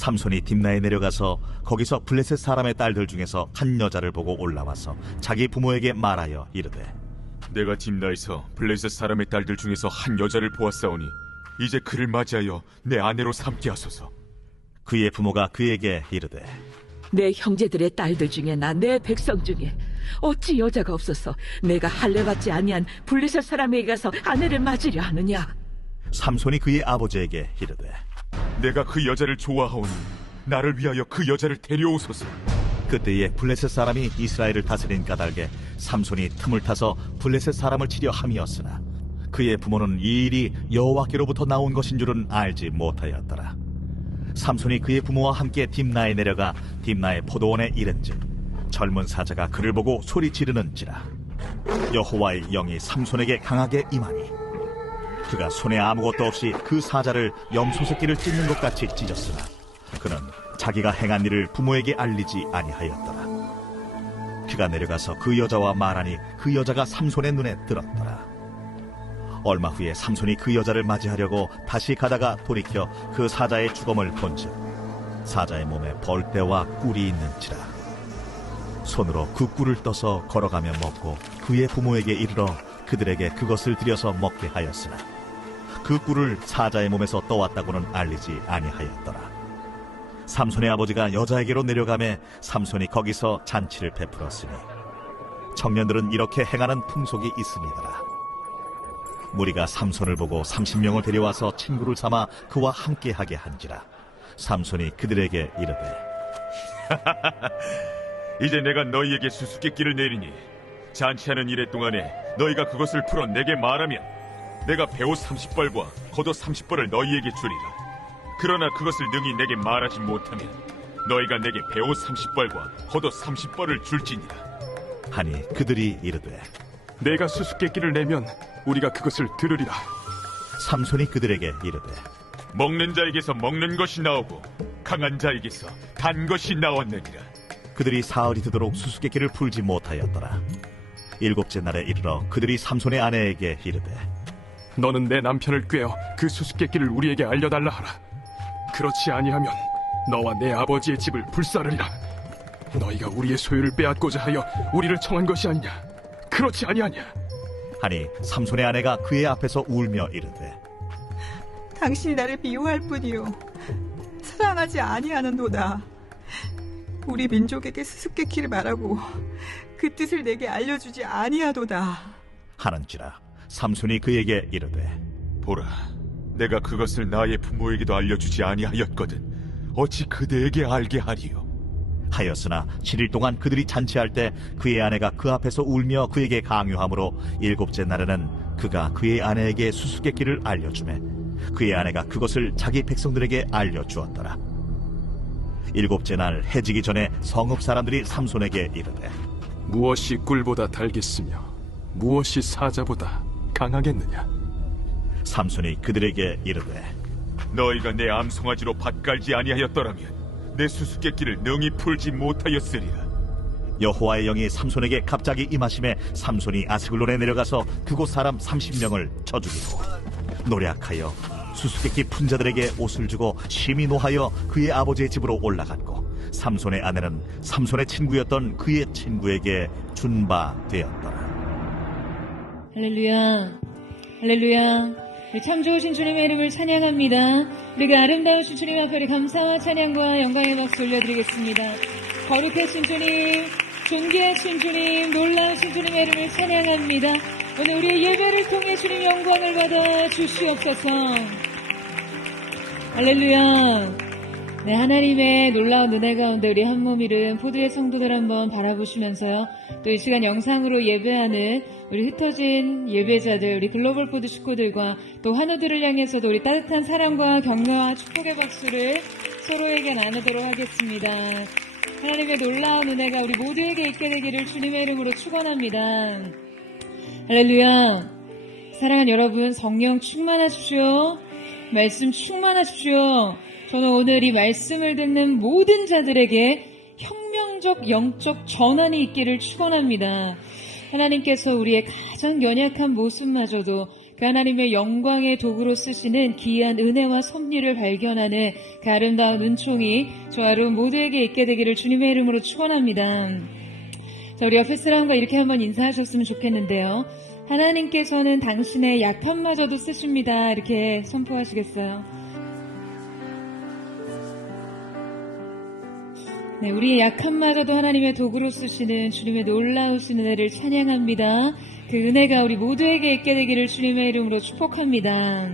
삼손이 딥나에 내려가서 거기서 블레셋 사람의 딸들 중에서 한 여자를 보고 올라와서 자기 부모에게 말하여 이르되, 내가 딥나에서 블레셋 사람의 딸들 중에서 한 여자를 보았사오니 이제 그를 맞이하여 내 아내로 삼게 하소서. 그의 부모가 그에게 이르되, 내 형제들의 딸들 중에나 내 백성 중에 어찌 여자가 없어서 내가 할례받지 아니한 블레셋 사람에게 가서 아내를 맞으려 하느냐? 삼손이 그의 아버지에게 이르되, 내가 그 여자를 좋아하오니 나를 위하여 그 여자를 데려오소서. 그때에 블레셋 사람이 이스라엘을 다스린 까닭에 삼손이 틈을 타서 블레셋 사람을 치려 함이었으나 그의 부모는 이 일이 여호와께로부터 나온 것인 줄은 알지 못하였더라. 삼손이 그의 부모와 함께 딥나에 내려가 딥나의 포도원에 이른즉 젊은 사자가 그를 보고 소리 지르는지라. 여호와의 영이 삼손에게 강하게 임하니 그가 손에 아무것도 없이 그 사자를 염소 새끼를 찢는 것 같이 찢었으나 그는 자기가 행한 일을 부모에게 알리지 아니하였더라. 그가 내려가서 그 여자와 말하니 그 여자가 삼손의 눈에 들었더라. 얼마 후에 삼손이 그 여자를 맞이하려고 다시 가다가 돌이켜 그 사자의 주검을 본즉 사자의 몸에 벌떼와 꿀이 있는지라. 손으로 그 꿀을 떠서 걸어가며 먹고 그의 부모에게 이르러 그들에게 그것을 들여서 먹게 하였으나 그 꿀을 사자의 몸에서 떠왔다고는 알리지 아니하였더라. 삼손의 아버지가 여자에게로 내려가매 삼손이 거기서 잔치를 베풀었으니 청년들은 이렇게 행하는 풍속이 있음이더라. 무리가 삼손을 보고 30명을 데려와서 친구를 삼아 그와 함께하게 한지라. 삼손이 그들에게 이르되, 이제 내가 너희에게 수수께끼를 내리니 잔치하는 이래 동안에 너희가 그것을 풀어 내게 말하면 내가 배옷 30벌과 겉옷 30벌을 너희에게 주리라. 그러나 그것을 능히 내게 말하지 못하면 너희가 내게 배옷 30벌과 겉옷 30벌을 줄지니라. 하니 그들이 이르되, 내가 수수께끼를 내면 우리가 그것을 들으리라. 삼손이 그들에게 이르되, 먹는 자에게서 먹는 것이 나오고 강한 자에게서 단 것이 나왔느니라. 그들이 사흘이 되도록 수수께끼를 풀지 못하였더라. 일곱째 날에 이르러 그들이 삼손의 아내에게 이르되, 너는 내 남편을 꾀어 그 수수께끼를 우리에게 알려달라 하라. 그렇지 아니하면 너와 내 아버지의 집을 불사르리라. 너희가 우리의 소유를 빼앗고자 하여 우리를 청한 것이 아니냐? 그렇지 아니하냐? 하니 삼손의 아내가 그의 앞에서 울며 이르되, 당신이 나를 미워할 뿐이요 사랑하지 아니하는도다. 우리 민족에게 수수께끼를 말하고 그 뜻을 내게 알려주지 아니하도다 하는지라. 삼손이 그에게 이르되, 보라, 내가 그것을 나의 부모에게도 알려주지 아니하였거든 어찌 그대에게 알게 하리요? 하였으나 7일 동안 그들이 잔치할 때 그의 아내가 그 앞에서 울며 그에게 강요하므로 일곱째 날에는 그가 그의 아내에게 수수께끼를 알려주매 그의 아내가 그것을 자기 백성들에게 알려주었더라. 일곱째 날 해지기 전에 성읍 사람들이 삼손에게 이르되, 무엇이 꿀보다 달겠으며 무엇이 사자보다 강하겠느냐? 삼손이 그들에게 이르되, 너희가 내 암송아지로 밭 갈지 아니하였더라면 내 수수께끼를 능히 풀지 못하였으리라. 여호와의 영이 삼손에게 갑자기 임하심에 삼손이 아스글론에 내려가서 그곳 사람 30명을 쳐 죽이고 노략하여 수수께끼 푼 자들에게 옷을 주고 심히 노하여 그의 아버지의 집으로 올라갔고 삼손의 아내는 삼손의 친구였던 그의 친구에게 준 바 되었더라. 할렐루야, 할렐루야. 참 좋으신 주님의 이름을 찬양합니다. 우리가 아름다우신 주님 앞에 감사와 찬양과 영광의 박수 올려드리겠습니다. 거룩하신 주님, 존귀하신 주님, 놀라우신 주님의 이름을 찬양합니다. 오늘 우리의 예배를 통해 주님 영광을 받아 주시옵소서. 할렐루야. 네, 하나님의 놀라운 은혜 가운데 우리 한몸 잃은 포도의 성도들 한번 바라보시면서요. 또 이 시간 영상으로 예배하는 우리 흩어진 예배자들, 우리 글로벌 포드 식구들과 또 환우들을 향해서도 우리 따뜻한 사랑과 격려와 축복의 박수를 서로에게 나누도록 하겠습니다. 하나님의 놀라운 은혜가 우리 모두에게 있게 되기를 주님의 이름으로 축원합니다. 할렐루야. 사랑하는 여러분, 성령 충만하십시오. 말씀 충만하십시오. 저는 오늘 이 말씀을 듣는 모든 자들에게 혁명적 영적 전환이 있기를 축원합니다. 하나님께서 우리의 가장 연약한 모습마저도 그 하나님의 영광의 도구로 쓰시는 기이한 은혜와 섭리를 발견하는 그 아름다운 은총이 저와 여러분 모두에게 있게 되기를 주님의 이름으로 축원합니다. 자, 우리 옆에 사람과 이렇게 한번 인사하셨으면 좋겠는데요. 하나님께서는 당신의 약함마저도 쓰십니다. 이렇게 선포하시겠어요? 네, 우리의 약함마저도 하나님의 도구로 쓰시는 주님의 놀라우신 은혜를 찬양합니다. 그 은혜가 우리 모두에게 있게 되기를 주님의 이름으로 축복합니다.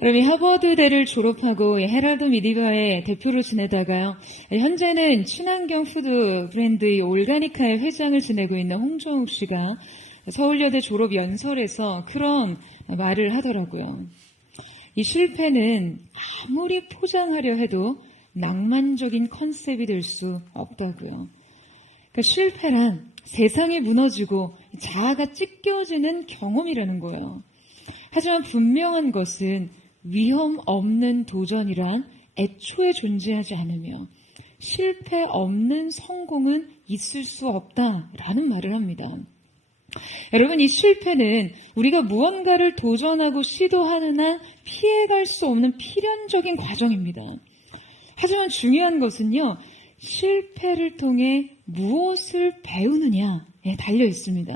여러분, 하버드대를 졸업하고 헤럴드 미디바의 대표로 지내다가요, 현재는 친환경 푸드 브랜드의 올가니카의 회장을 지내고 있는 홍정욱 씨가 서울여대 졸업 연설에서 그런 말을 하더라고요. 이 실패는 아무리 포장하려 해도 낭만적인 컨셉이 될 수 없다고요. 그러니까 실패란 세상이 무너지고 자아가 찢겨지는 경험이라는 거예요. 하지만 분명한 것은 위험 없는 도전이란 애초에 존재하지 않으며 실패 없는 성공은 있을 수 없다라는 말을 합니다. 여러분, 이 실패는 우리가 무언가를 도전하고 시도하는 한 피해갈 수 없는 필연적인 과정입니다. 하지만 중요한 것은요, 실패를 통해 무엇을 배우느냐에 달려 있습니다.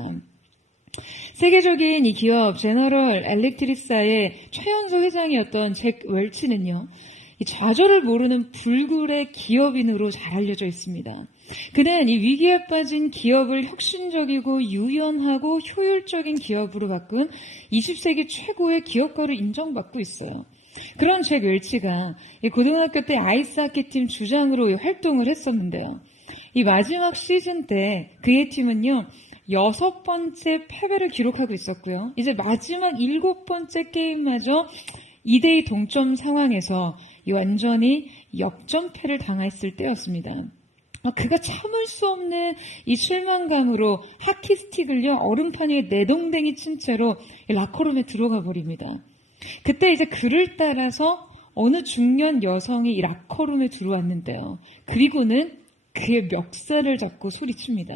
세계적인 이 기업 제너럴 엘렉트릭사의 최연소 회장이었던 잭 웰치는요, 이 좌절을 모르는 불굴의 기업인으로 잘 알려져 있습니다. 그는 이 위기에 빠진 기업을 혁신적이고 유연하고 효율적인 기업으로 바꾼 20세기 최고의 기업가로 인정받고 있어요. 그런 잭 웰치가 고등학교 때 아이스하키팀 주장으로 활동을 했었는데요. 이 마지막 시즌 때 그의 팀은요, 6번째 패배를 기록하고 있었고요. 이제 마지막 7번째 게임마저 2대2 동점 상황에서 완전히 역전패를 당했을 때였습니다. 그가 참을 수 없는 이 실망감으로 하키스틱을요, 얼음판 위에 내동댕이 친 채로 라커룸에 들어가 버립니다. 그때 이제 그를 따라서 어느 중년 여성이 이 라커룸에 들어왔는데요. 그리고는 그의 멱살을 잡고 소리칩니다.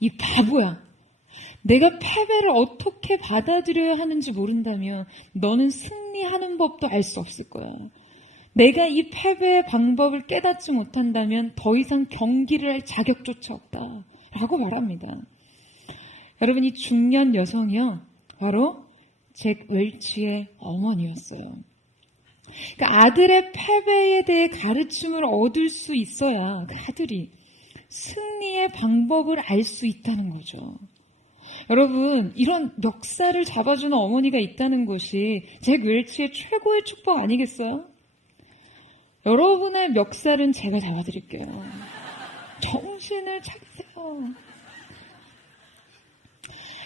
이 바보야. 내가 패배를 어떻게 받아들여야 하는지 모른다면 너는 승리하는 법도 알 수 없을 거야. 내가 이 패배의 방법을 깨닫지 못한다면 더 이상 경기를 할 자격조차 없다. 라고 말합니다. 여러분, 이 중년 여성이요, 바로 잭 웰치의 어머니였어요. 그러니까 아들의 패배에 대해 가르침을 얻을 수 있어야 그 아들이 승리의 방법을 알 수 있다는 거죠. 여러분, 이런 멱살을 잡아주는 어머니가 있다는 것이 잭 웰치의 최고의 축복 아니겠어요? 여러분의 멱살은 제가 잡아드릴게요. 정신을 차리세요.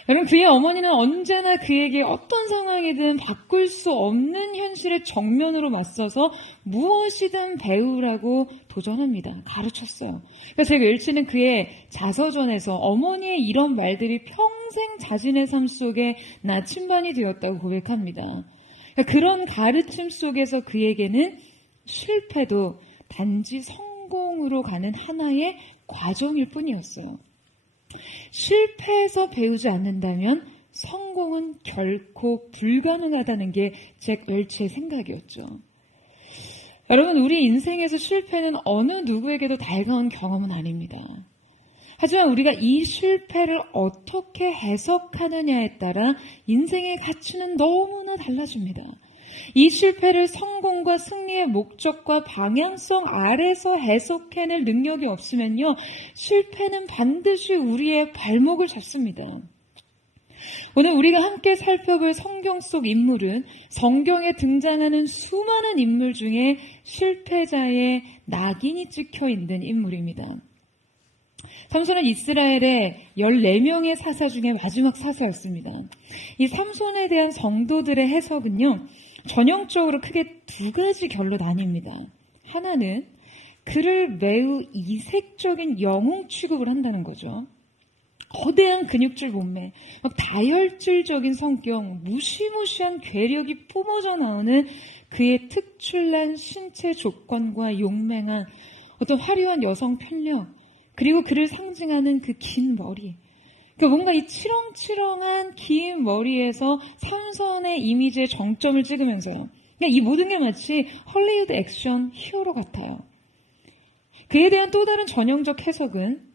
여러분, 그의 어머니는 언제나 그에게 어떤 상황이든 바꿀 수 없는 현실에 정면으로 맞서서 무엇이든 배우라고 도전합니다. 가르쳤어요. 그러니까 잭 웰치는 그의 자서전에서 어머니의 이런 말들이 평생 자신의 삶 속에 나침반이 되었다고 고백합니다. 그러니까 그런 가르침 속에서 그에게는 실패도 단지 성공으로 가는 하나의 과정일 뿐이었어요. 실패해서 배우지 않는다면 성공은 결코 불가능하다는 게 잭 웰치의 생각이었죠. 여러분, 우리 인생에서 실패는 어느 누구에게도 달가운 경험은 아닙니다. 하지만 우리가 이 실패를 어떻게 해석하느냐에 따라 인생의 가치는 너무나 달라집니다. 이 실패를 성공과 승리의 목적과 방향성 아래서 해석해낼 능력이 없으면요, 실패는 반드시 우리의 발목을 잡습니다. 오늘 우리가 함께 살펴볼 성경 속 인물은 성경에 등장하는 수많은 인물 중에 실패자의 낙인이 찍혀 있는 인물입니다. 삼손은 이스라엘의 14명의 사사 중에 마지막 사사였습니다. 이 삼손에 대한 성도들의 해석은요, 전형적으로 크게 두 가지 결로 나뉩니다. 하나는 그를 매우 이색적인 영웅 취급을 한다는 거죠. 거대한 근육질 몸매, 다혈질적인 성격, 무시무시한 괴력이 뿜어져 나오는 그의 특출난 신체 조건과 용맹한 어떤 화려한 여성 편력, 그리고 그를 상징하는 그 긴 머리, 그러니까 뭔가 이 치렁치렁한 긴 머리에서 삼손의 이미지에 정점을 찍으면서요. 그러니까 이 모든 게 마치 헐리우드 액션 히어로 같아요. 그에 대한 또 다른 전형적 해석은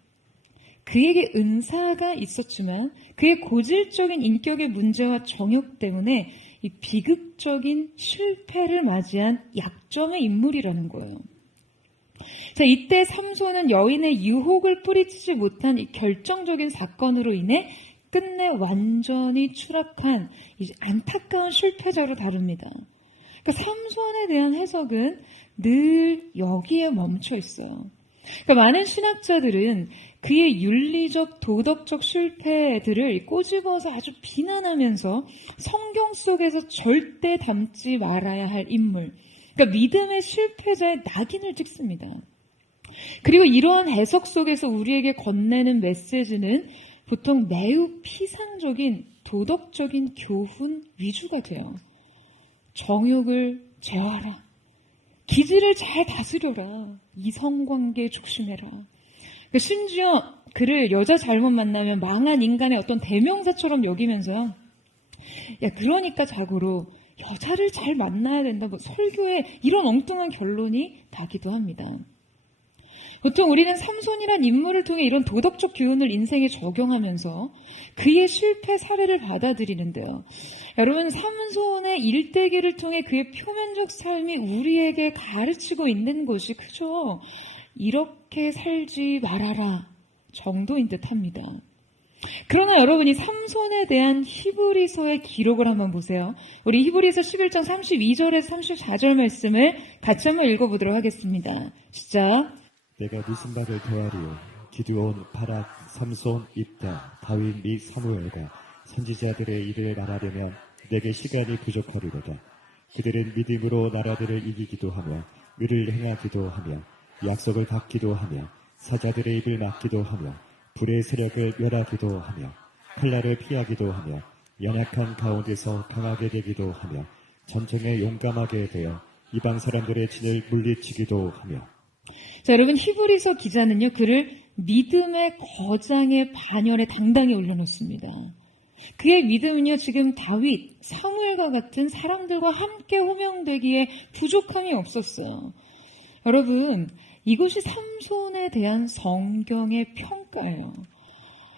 그에게 은사가 있었지만 그의 고질적인 인격의 문제와 정욕 때문에 이 비극적인 실패를 맞이한 약점의 인물이라는 거예요. 자, 이때 삼손은 여인의 유혹을 뿌리치지 못한 이 결정적인 사건으로 인해 끝내 완전히 추락한 이제 안타까운 실패자로 다룹니다. 그러니까 삼손에 대한 해석은 늘 여기에 멈춰 있어요. 그러니까 많은 신학자들은 그의 윤리적, 도덕적 실패들을 꼬집어서 아주 비난하면서 성경 속에서 절대 담지 말아야 할 인물, 그러니까 믿음의 실패자의 낙인을 찍습니다. 그리고 이러한 해석 속에서 우리에게 건네는 메시지는 보통 매우 피상적인 도덕적인 교훈 위주가 돼요. 정욕을 제어하라. 기질을 잘 다스려라. 이성관계 조심해라. 심지어 그를 여자 잘못 만나면 망한 인간의 어떤 대명사처럼 여기면서요. 야, 그러니까 자고로 여자를 잘 만나야 된다. 뭐 설교에 이런 엉뚱한 결론이 나기도 합니다. 보통 우리는 삼손이란 인물을 통해 이런 도덕적 교훈을 인생에 적용하면서 그의 실패 사례를 받아들이는데요. 여러분, 삼손의 일대기를 통해 그의 표면적 삶이 우리에게 가르치고 있는 것이 그저 이렇게 살지 말아라 정도인 듯합니다. 그러나 여러분이 삼손에 대한 히브리서의 기록을 한번 보세요. 우리 히브리서 11장 32절에서 34절 말씀을 같이 한번 읽어보도록 하겠습니다. 시작. 내가 무슨 말을 더하리요? 기드온, 바락, 삼손, 입다, 다윗 및 사무엘과 선지자들의 일을 말하려면 내게 시간이 부족하리로다. 그들은 믿음으로 나라들을 이기기도 하며 의를 행하기도 하며 약속을 받기도 하며 사자들의 입을 막기도 하며 불의 세력을 멸하기도 하며 칼날을 피하기도 하며 연약한 가운데서 강하게 되기도 하며 전쟁에 용감하게 되어 이방 사람들의 진을 물리치기도 하며. 자, 여러분, 히브리서 기자는요, 그를 믿음의 거장의 반열에 당당히 올려놓습니다. 그의 믿음은요, 지금 다윗, 사무엘과 같은 사람들과 함께 호명되기에 부족함이 없었어요. 여러분, 이것이 삼손에 대한 성경의 평가예요.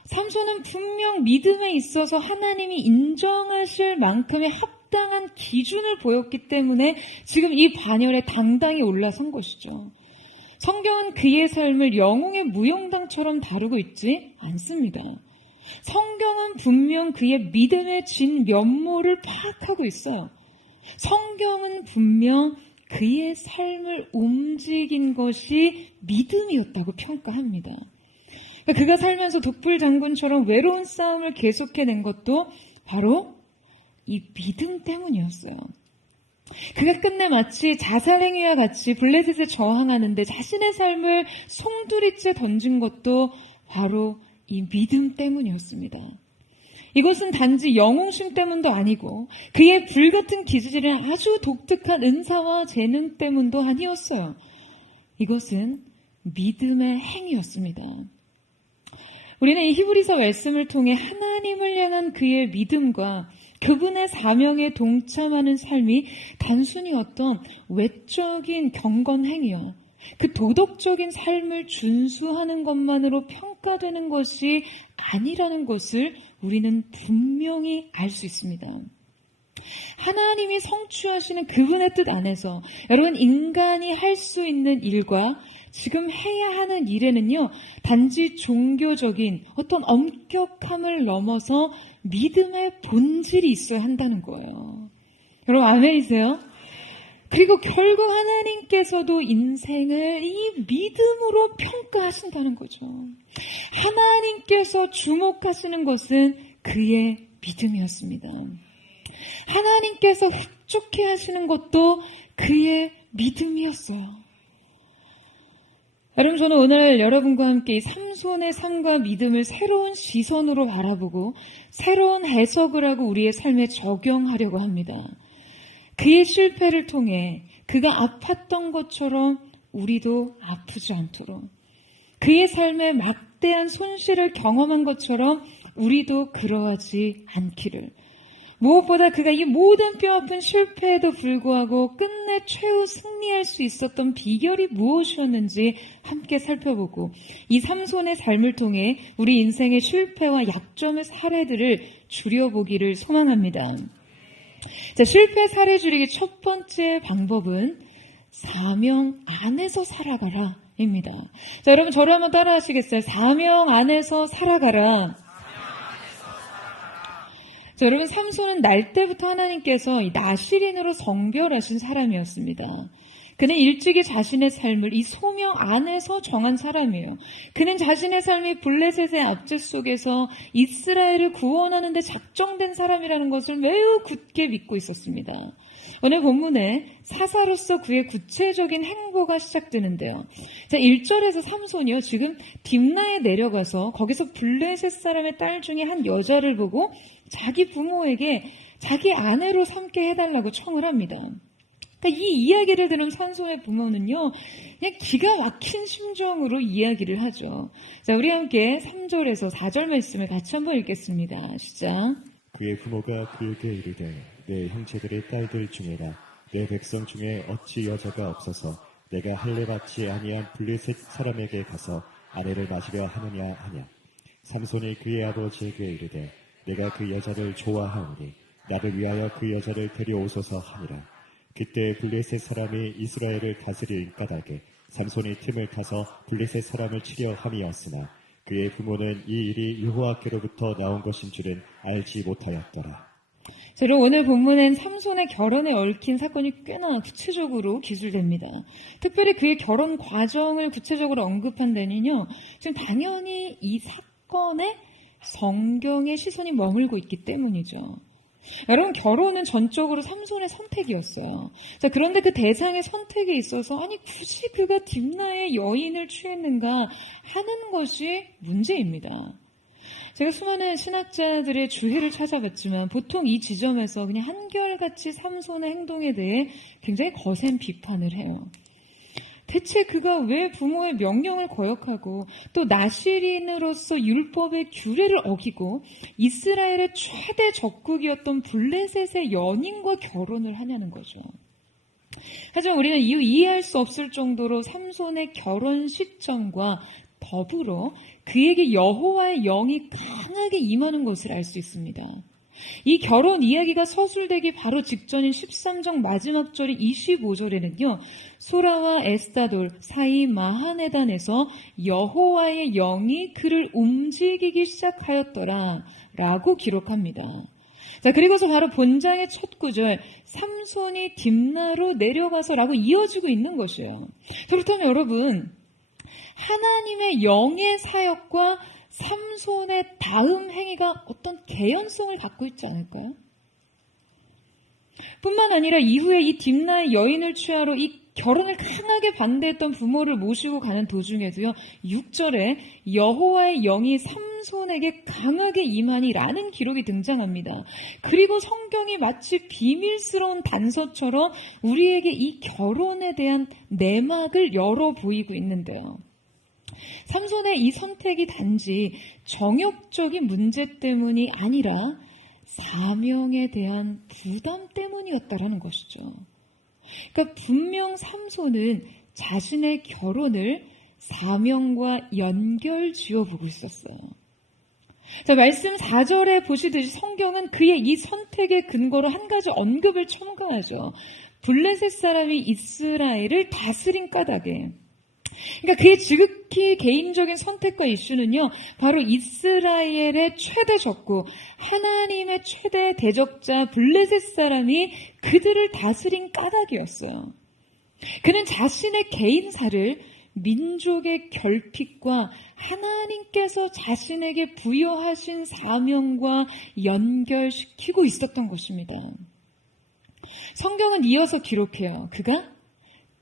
삼손은 분명 믿음에 있어서 하나님이 인정하실 만큼의 합당한 기준을 보였기 때문에 지금 이 반열에 당당히 올라선 것이죠. 성경은 그의 삶을 영웅의 무용당처럼 다루고 있지 않습니다. 성경은 분명 그의 믿음의 진 면모를 파악하고 있어요. 성경은 분명 그의 삶을 움직인 것이 믿음이었다고 평가합니다. 그가 살면서 독불장군처럼 외로운 싸움을 계속해낸 것도 바로 이 믿음 때문이었어요. 그가 끝내 마치 자살행위와 같이 블레셋에 저항하는데 자신의 삶을 송두리째 던진 것도 바로 이 믿음 때문이었습니다. 이것은 단지 영웅심 때문도 아니고 그의 불같은 기질이란 아주 독특한 은사와 재능 때문도 아니었어요. 이것은 믿음의 행위였습니다. 우리는 이 히브리서 말씀을 통해 하나님을 향한 그의 믿음과 그분의 사명에 동참하는 삶이 단순히 어떤 외적인 경건 행위요, 그 도덕적인 삶을 준수하는 것만으로 평가되는 것이 아니라는 것을 우리는 분명히 알 수 있습니다. 하나님이 성취하시는 그분의 뜻 안에서 여러분, 인간이 할 수 있는 일과 지금 해야 하는 일에는요, 단지 종교적인 어떤 엄격함을 넘어서 믿음의 본질이 있어야 한다는 거예요. 여러분, 아멘이세요? 그리고 결국 하나님께서도 인생을 이 믿음으로 평가하신다는 거죠. 하나님께서 주목하시는 것은 그의 믿음이었습니다. 하나님께서 흡족해 하시는 것도 그의 믿음이었어요. 여러분, 저는 오늘 여러분과 함께 이 삼손의 삶과 믿음을 새로운 시선으로 바라보고 새로운 해석을 하고 우리의 삶에 적용하려고 합니다. 그의 실패를 통해 그가 아팠던 것처럼 우리도 아프지 않도록, 그의 삶에 막대한 손실을 경험한 것처럼 우리도 그러하지 않기를. 무엇보다 그가 이 모든 뼈아픈 실패에도 불구하고 끝내 최후 승리할 수 있었던 비결이 무엇이었는지 함께 살펴보고 이 삼손의 삶을 통해 우리 인생의 실패와 약점의 사례들을 줄여보기를 소망합니다. 자, 실패 사례 줄이기 첫 번째 방법은 사명 안에서 살아가라 입니다. 자, 여러분 저를 한번 따라 하시겠어요? 사명 안에서 살아가라. 자, 여러분 삼손은 날 때부터 하나님께서 나실인으로 성별하신 사람이었습니다. 그는 일찍이 자신의 삶을 이 소명 안에서 정한 사람이에요. 그는 자신의 삶이 블레셋의 압제 속에서 이스라엘을 구원하는 데 작정된 사람이라는 것을 매우 굳게 믿고 있었습니다. 오늘 본문에 사사로서 그의 구체적인 행보가 시작되는데요. 자, 1절에서 삼손이요, 지금 딥나에 내려가서 거기서 블레셋 사람의 딸 중에 한 여자를 보고 자기 부모에게 자기 아내로 삼게 해달라고 청을 합니다. 그러니까 이 이야기를 들은 삼손의 부모는요, 그냥 기가 막힌 심정으로 이야기를 하죠. 자, 우리 함께 3절에서 4절 말씀을 같이 한번 읽겠습니다. 시작. 그의 부모가 그에게 이르되 내 형제들의 딸들 중에나 내 백성 중에 어찌 여자가 없어서 내가 할례 받지 아니한 블레셋 사람에게 가서 아내를 맞으려 하느냐 하냐. 삼손이 그의 아버지에게 이르되 내가 그 여자를 좋아하오니 나를 위하여 그 여자를 데려오소서 하니라. 그때 블레셋 사람이 이스라엘을 다스릴 까닭에 삼손이 틈을 타서 블레셋 사람을 치려 함이었으나 그의 부모는 이 일이 여호와께로부터 나온 것인 줄은 알지 못하였더라. 자, 그리고 오늘 본문엔 삼손의 결혼에 얽힌 사건이 꽤나 구체적으로 기술됩니다. 특별히 그의 결혼 과정을 구체적으로 언급한 데는요, 지금 당연히 이 사건에 성경의 시선이 머물고 있기 때문이죠. 여러분, 결혼은 전적으로 삼손의 선택이었어요. 자, 그런데 그 대상의 선택에 있어서 아니 굳이 그가 딥나의 여인을 취했는가 하는 것이 문제입니다. 제가 수많은 신학자들의 주해를 찾아봤지만 보통 이 지점에서 그냥 한결같이 삼손의 행동에 대해 굉장히 거센 비판을 해요. 대체 그가 왜 부모의 명령을 거역하고 또 나실인으로서 율법의 규례를 어기고 이스라엘의 최대 적국이었던 블레셋의 연인과 결혼을 하냐는 거죠. 하지만 우리는 이후 이해할 수 없을 정도로 삼손의 결혼 시점과 더불어 그에게 여호와의 영이 강하게 임하는 것을 알 수 있습니다. 이 결혼 이야기가 서술되기 바로 직전인 13장 마지막 절인 25절에는요. 소라와 에스다돌 사이 마하네단에서 여호와의 영이 그를 움직이기 시작하였더라 라고 기록합니다. 자, 그리고서 바로 본장의 첫 구절 삼손이 딥나로 내려가서 라고 이어지고 있는 것이에요. 그렇다면 여러분, 하나님의 영의 사역과 삼손의 다음 행위가 어떤 개연성을 갖고 있지 않을까요? 뿐만 아니라 이후에 이 딥나의 여인을 취하러 이 결혼을 강하게 반대했던 부모를 모시고 가는 도중에도요, 6절에 여호와의 영이 삼손에게 강하게 임하니라는 기록이 등장합니다. 그리고 성경이 마치 비밀스러운 단서처럼 우리에게 이 결혼에 대한 내막을 열어 보이고 있는데요. 삼손의 이 선택이 단지 정욕적인 문제 때문이 아니라 사명에 대한 부담 때문이었다라는 것이죠. 그러니까 분명 삼손은 자신의 결혼을 사명과 연결 지어보고 있었어요. 자, 말씀 4절에 보시듯이 성경은 그의 이 선택의 근거로 한 가지 언급을 첨가하죠. 블레셋 사람이 이스라엘을 다스린 까닭에. 그러니까 그의 지극히 개인적인 선택과 이슈는요, 바로 이스라엘의 최대 적국, 하나님의 최대 대적자 블레셋 사람이 그들을 다스린 까닭이었어요. 그는 자신의 개인사를 민족의 결핍과 하나님께서 자신에게 부여하신 사명과 연결시키고 있었던 것입니다. 성경은 이어서 기록해요. 그가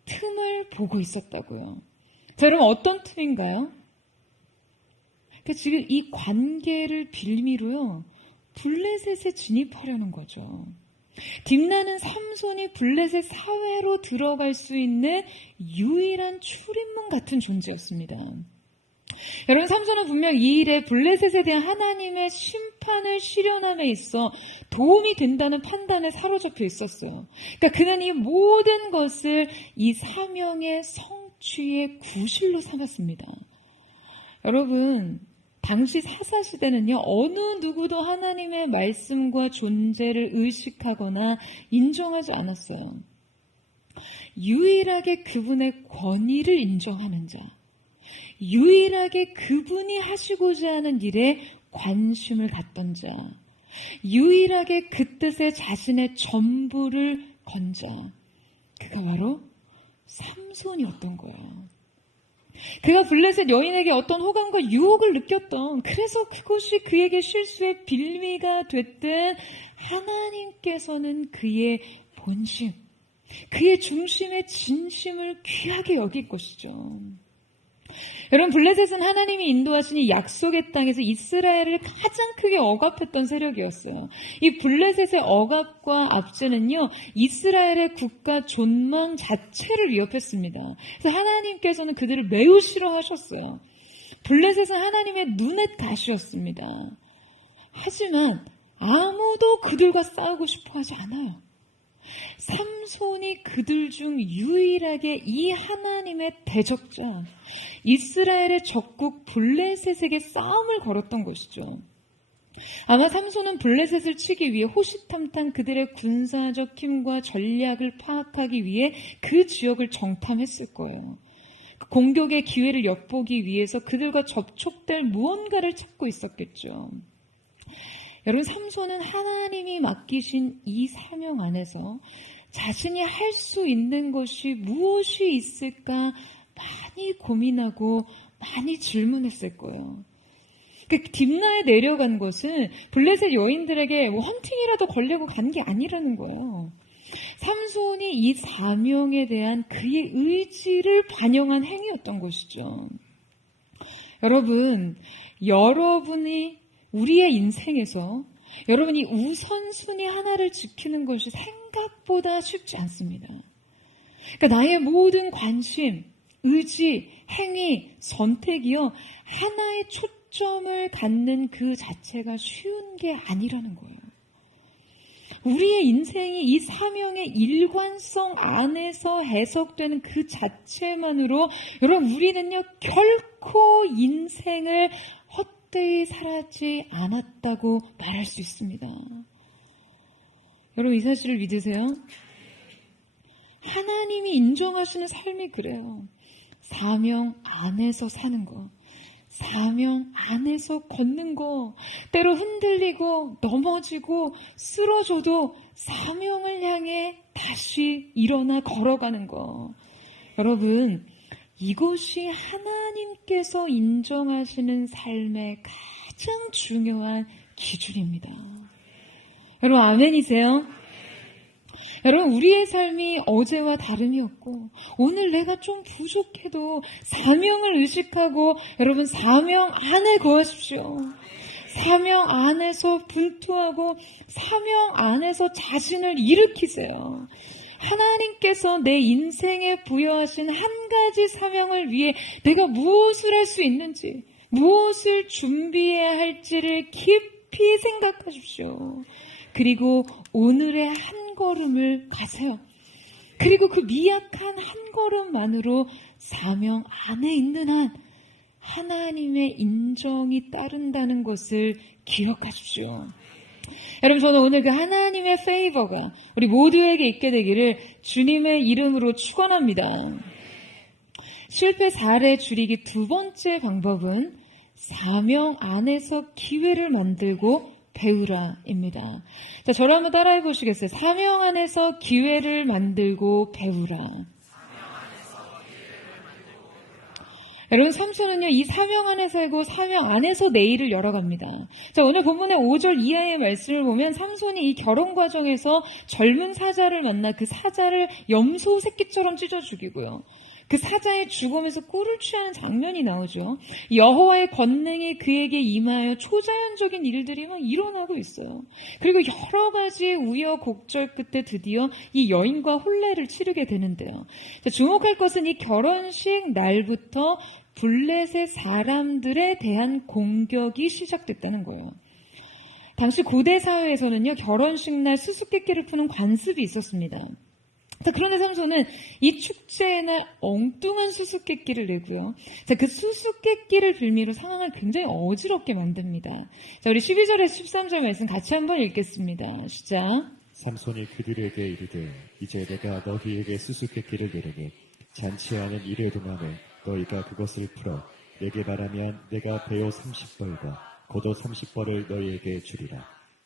틈을 보고 있었다고요. 자, 여러분 어떤 틈인가요? 그러니까 지금 이 관계를 빌미로요, 블레셋에 진입하려는 거죠. 딥나는 삼손이 블레셋 사회로 들어갈 수 있는 유일한 출입문 같은 존재였습니다. 여러분, 삼손은 분명 이 일에 블레셋에 대한 하나님의 심판을 실현함에 있어 도움이 된다는 판단에 사로잡혀 있었어요. 그러니까 그는 이 모든 것을 이 사명의 성취의 구실로 삼았습니다. 여러분, 당시 사사시대는요, 어느 누구도 하나님의 말씀과 존재를 의식하거나 인정하지 않았어요. 유일하게 그분의 권위를 인정하는 자, 유일하게 그분이 하시고자 하는 일에 관심을 갖던 자, 유일하게 그 뜻에 자신의 전부를 건 자, 그가 바로 삼손이었던 거예요. 그가 블레셋 여인에게 어떤 호감과 유혹을 느꼈던, 그래서 그것이 그에게 실수의 빌미가 됐든 하나님께서는 그의 본심, 그의 중심의 진심을 귀하게 여길 것이죠. 여러분, 블레셋은 하나님이 인도하신 이 약속의 땅에서 이스라엘을 가장 크게 억압했던 세력이었어요. 이 블레셋의 억압과 압제는요, 이스라엘의 국가 존망 자체를 위협했습니다. 그래서 하나님께서는 그들을 매우 싫어하셨어요. 블레셋은 하나님의 눈엣 가시였습니다. 하지만 아무도 그들과 싸우고 싶어 하지 않아요. 삼손이 그들 중 유일하게 이 하나님의 대적자, 이스라엘의 적국 블레셋에게 싸움을 걸었던 것이죠. 아마 삼손은 블레셋을 치기 위해 호시탐탐 그들의 군사적 힘과 전략을 파악하기 위해 그 지역을 정탐했을 거예요. 공격의 기회를 엿보기 위해서 그들과 접촉될 무언가를 찾고 있었겠죠. 여러분, 삼손은 하나님이 맡기신 이 사명 안에서 자신이 할 수 있는 것이 무엇이 있을까 많이 고민하고 많이 질문했을 거예요. 그 딥나에 내려간 것은 블레셋 여인들에게 헌팅이라도 걸려고 간 게 아니라는 거예요. 삼손이 이 사명에 대한 그의 의지를 반영한 행위였던 것이죠. 여러분이 우리의 인생에서 여러분이 우선순위 하나를 지키는 것이 생각보다 쉽지 않습니다. 그러니까 나의 모든 관심, 의지, 행위, 선택이요, 하나의 초점을 갖는 그 자체가 쉬운 게 아니라는 거예요. 우리의 인생이 이 사명의 일관성 안에서 해석되는 그 자체만으로 여러분, 우리는요, 결코 인생을 헛되이 살지 않았다고 말할 수 있습니다. 여러분, 이 사실을 믿으세요? 하나님이 인정하시는 삶이 그래요. 사명 안에서 사는 거, 사명 안에서 걷는 거, 때로 흔들리고 넘어지고 쓰러져도 사명을 향해 다시 일어나 걸어가는 거. 여러분, 이것이 하나님께서 인정하시는 삶의 가장 중요한 기준입니다. 여러분, 아멘이세요? 여러분, 우리의 삶이 어제와 다름이 없고 오늘 내가 좀 부족해도 사명을 의식하고 여러분, 사명 안에 거하십시오. 사명 안에서 분투하고 사명 안에서 자신을 일으키세요. 하나님께서 내 인생에 부여하신 한 가지 사명을 위해 내가 무엇을 할 수 있는지, 무엇을 준비해야 할지를 깊이 생각하십시오. 그리고 오늘의 한 걸음을 가세요. 그리고 그 미약한 한 걸음만으로 사명 안에 있는 한 하나님의 인정이 따른다는 것을 기억하십시오. 여러분, 저는 오늘 그 하나님의 페이버가 우리 모두에게 있게 되기를 주님의 이름으로 축원합니다. 실패 사례 줄이기 두 번째 방법은 사명 안에서 기회를 만들고 배우라입니다. 자, 저를 한번 따라해 보시겠어요? 사명 안에서 기회를 만들고 배우라. 여러분, 삼손은요, 이 사명 안에 살고 사명 안에서 내일을 열어갑니다. 자, 오늘 본문의 5절 이하의 말씀을 보면 삼손이 이 결혼 과정에서 젊은 사자를 만나 그 사자를 염소 새끼처럼 찢어 죽이고요. 그 사자의 죽음에서 꿀을 취하는 장면이 나오죠. 여호와의 권능이 그에게 임하여 초자연적인 일들이 막 일어나고 있어요. 그리고 여러 가지 우여곡절 끝에 드디어 이 여인과 혼례를 치르게 되는데요. 자, 주목할 것은 이 결혼식 날부터 블레셋 사람들에 대한 공격이 시작됐다는 거예요. 당시 고대 사회에서는요, 결혼식 날 수수께끼를 푸는 관습이 있었습니다. 자, 그런데 삼손은 이 축제의 날 엉뚱한 수수께끼를 내고요. 자, 그 수수께끼를 빌미로 상황을 굉장히 어지럽게 만듭니다. 자, 우리 12절에서 13절 말씀 같이 한번 읽겠습니다. 시작. 삼손이 그들에게 이르되 이제 내가 너희에게 수수께끼를 내리니 잔치하는 이래 동안에 너희가 그것을 풀어 내게 말하면 내가 배옷 30벌과 겉옷 30벌을 너희에게 주리라.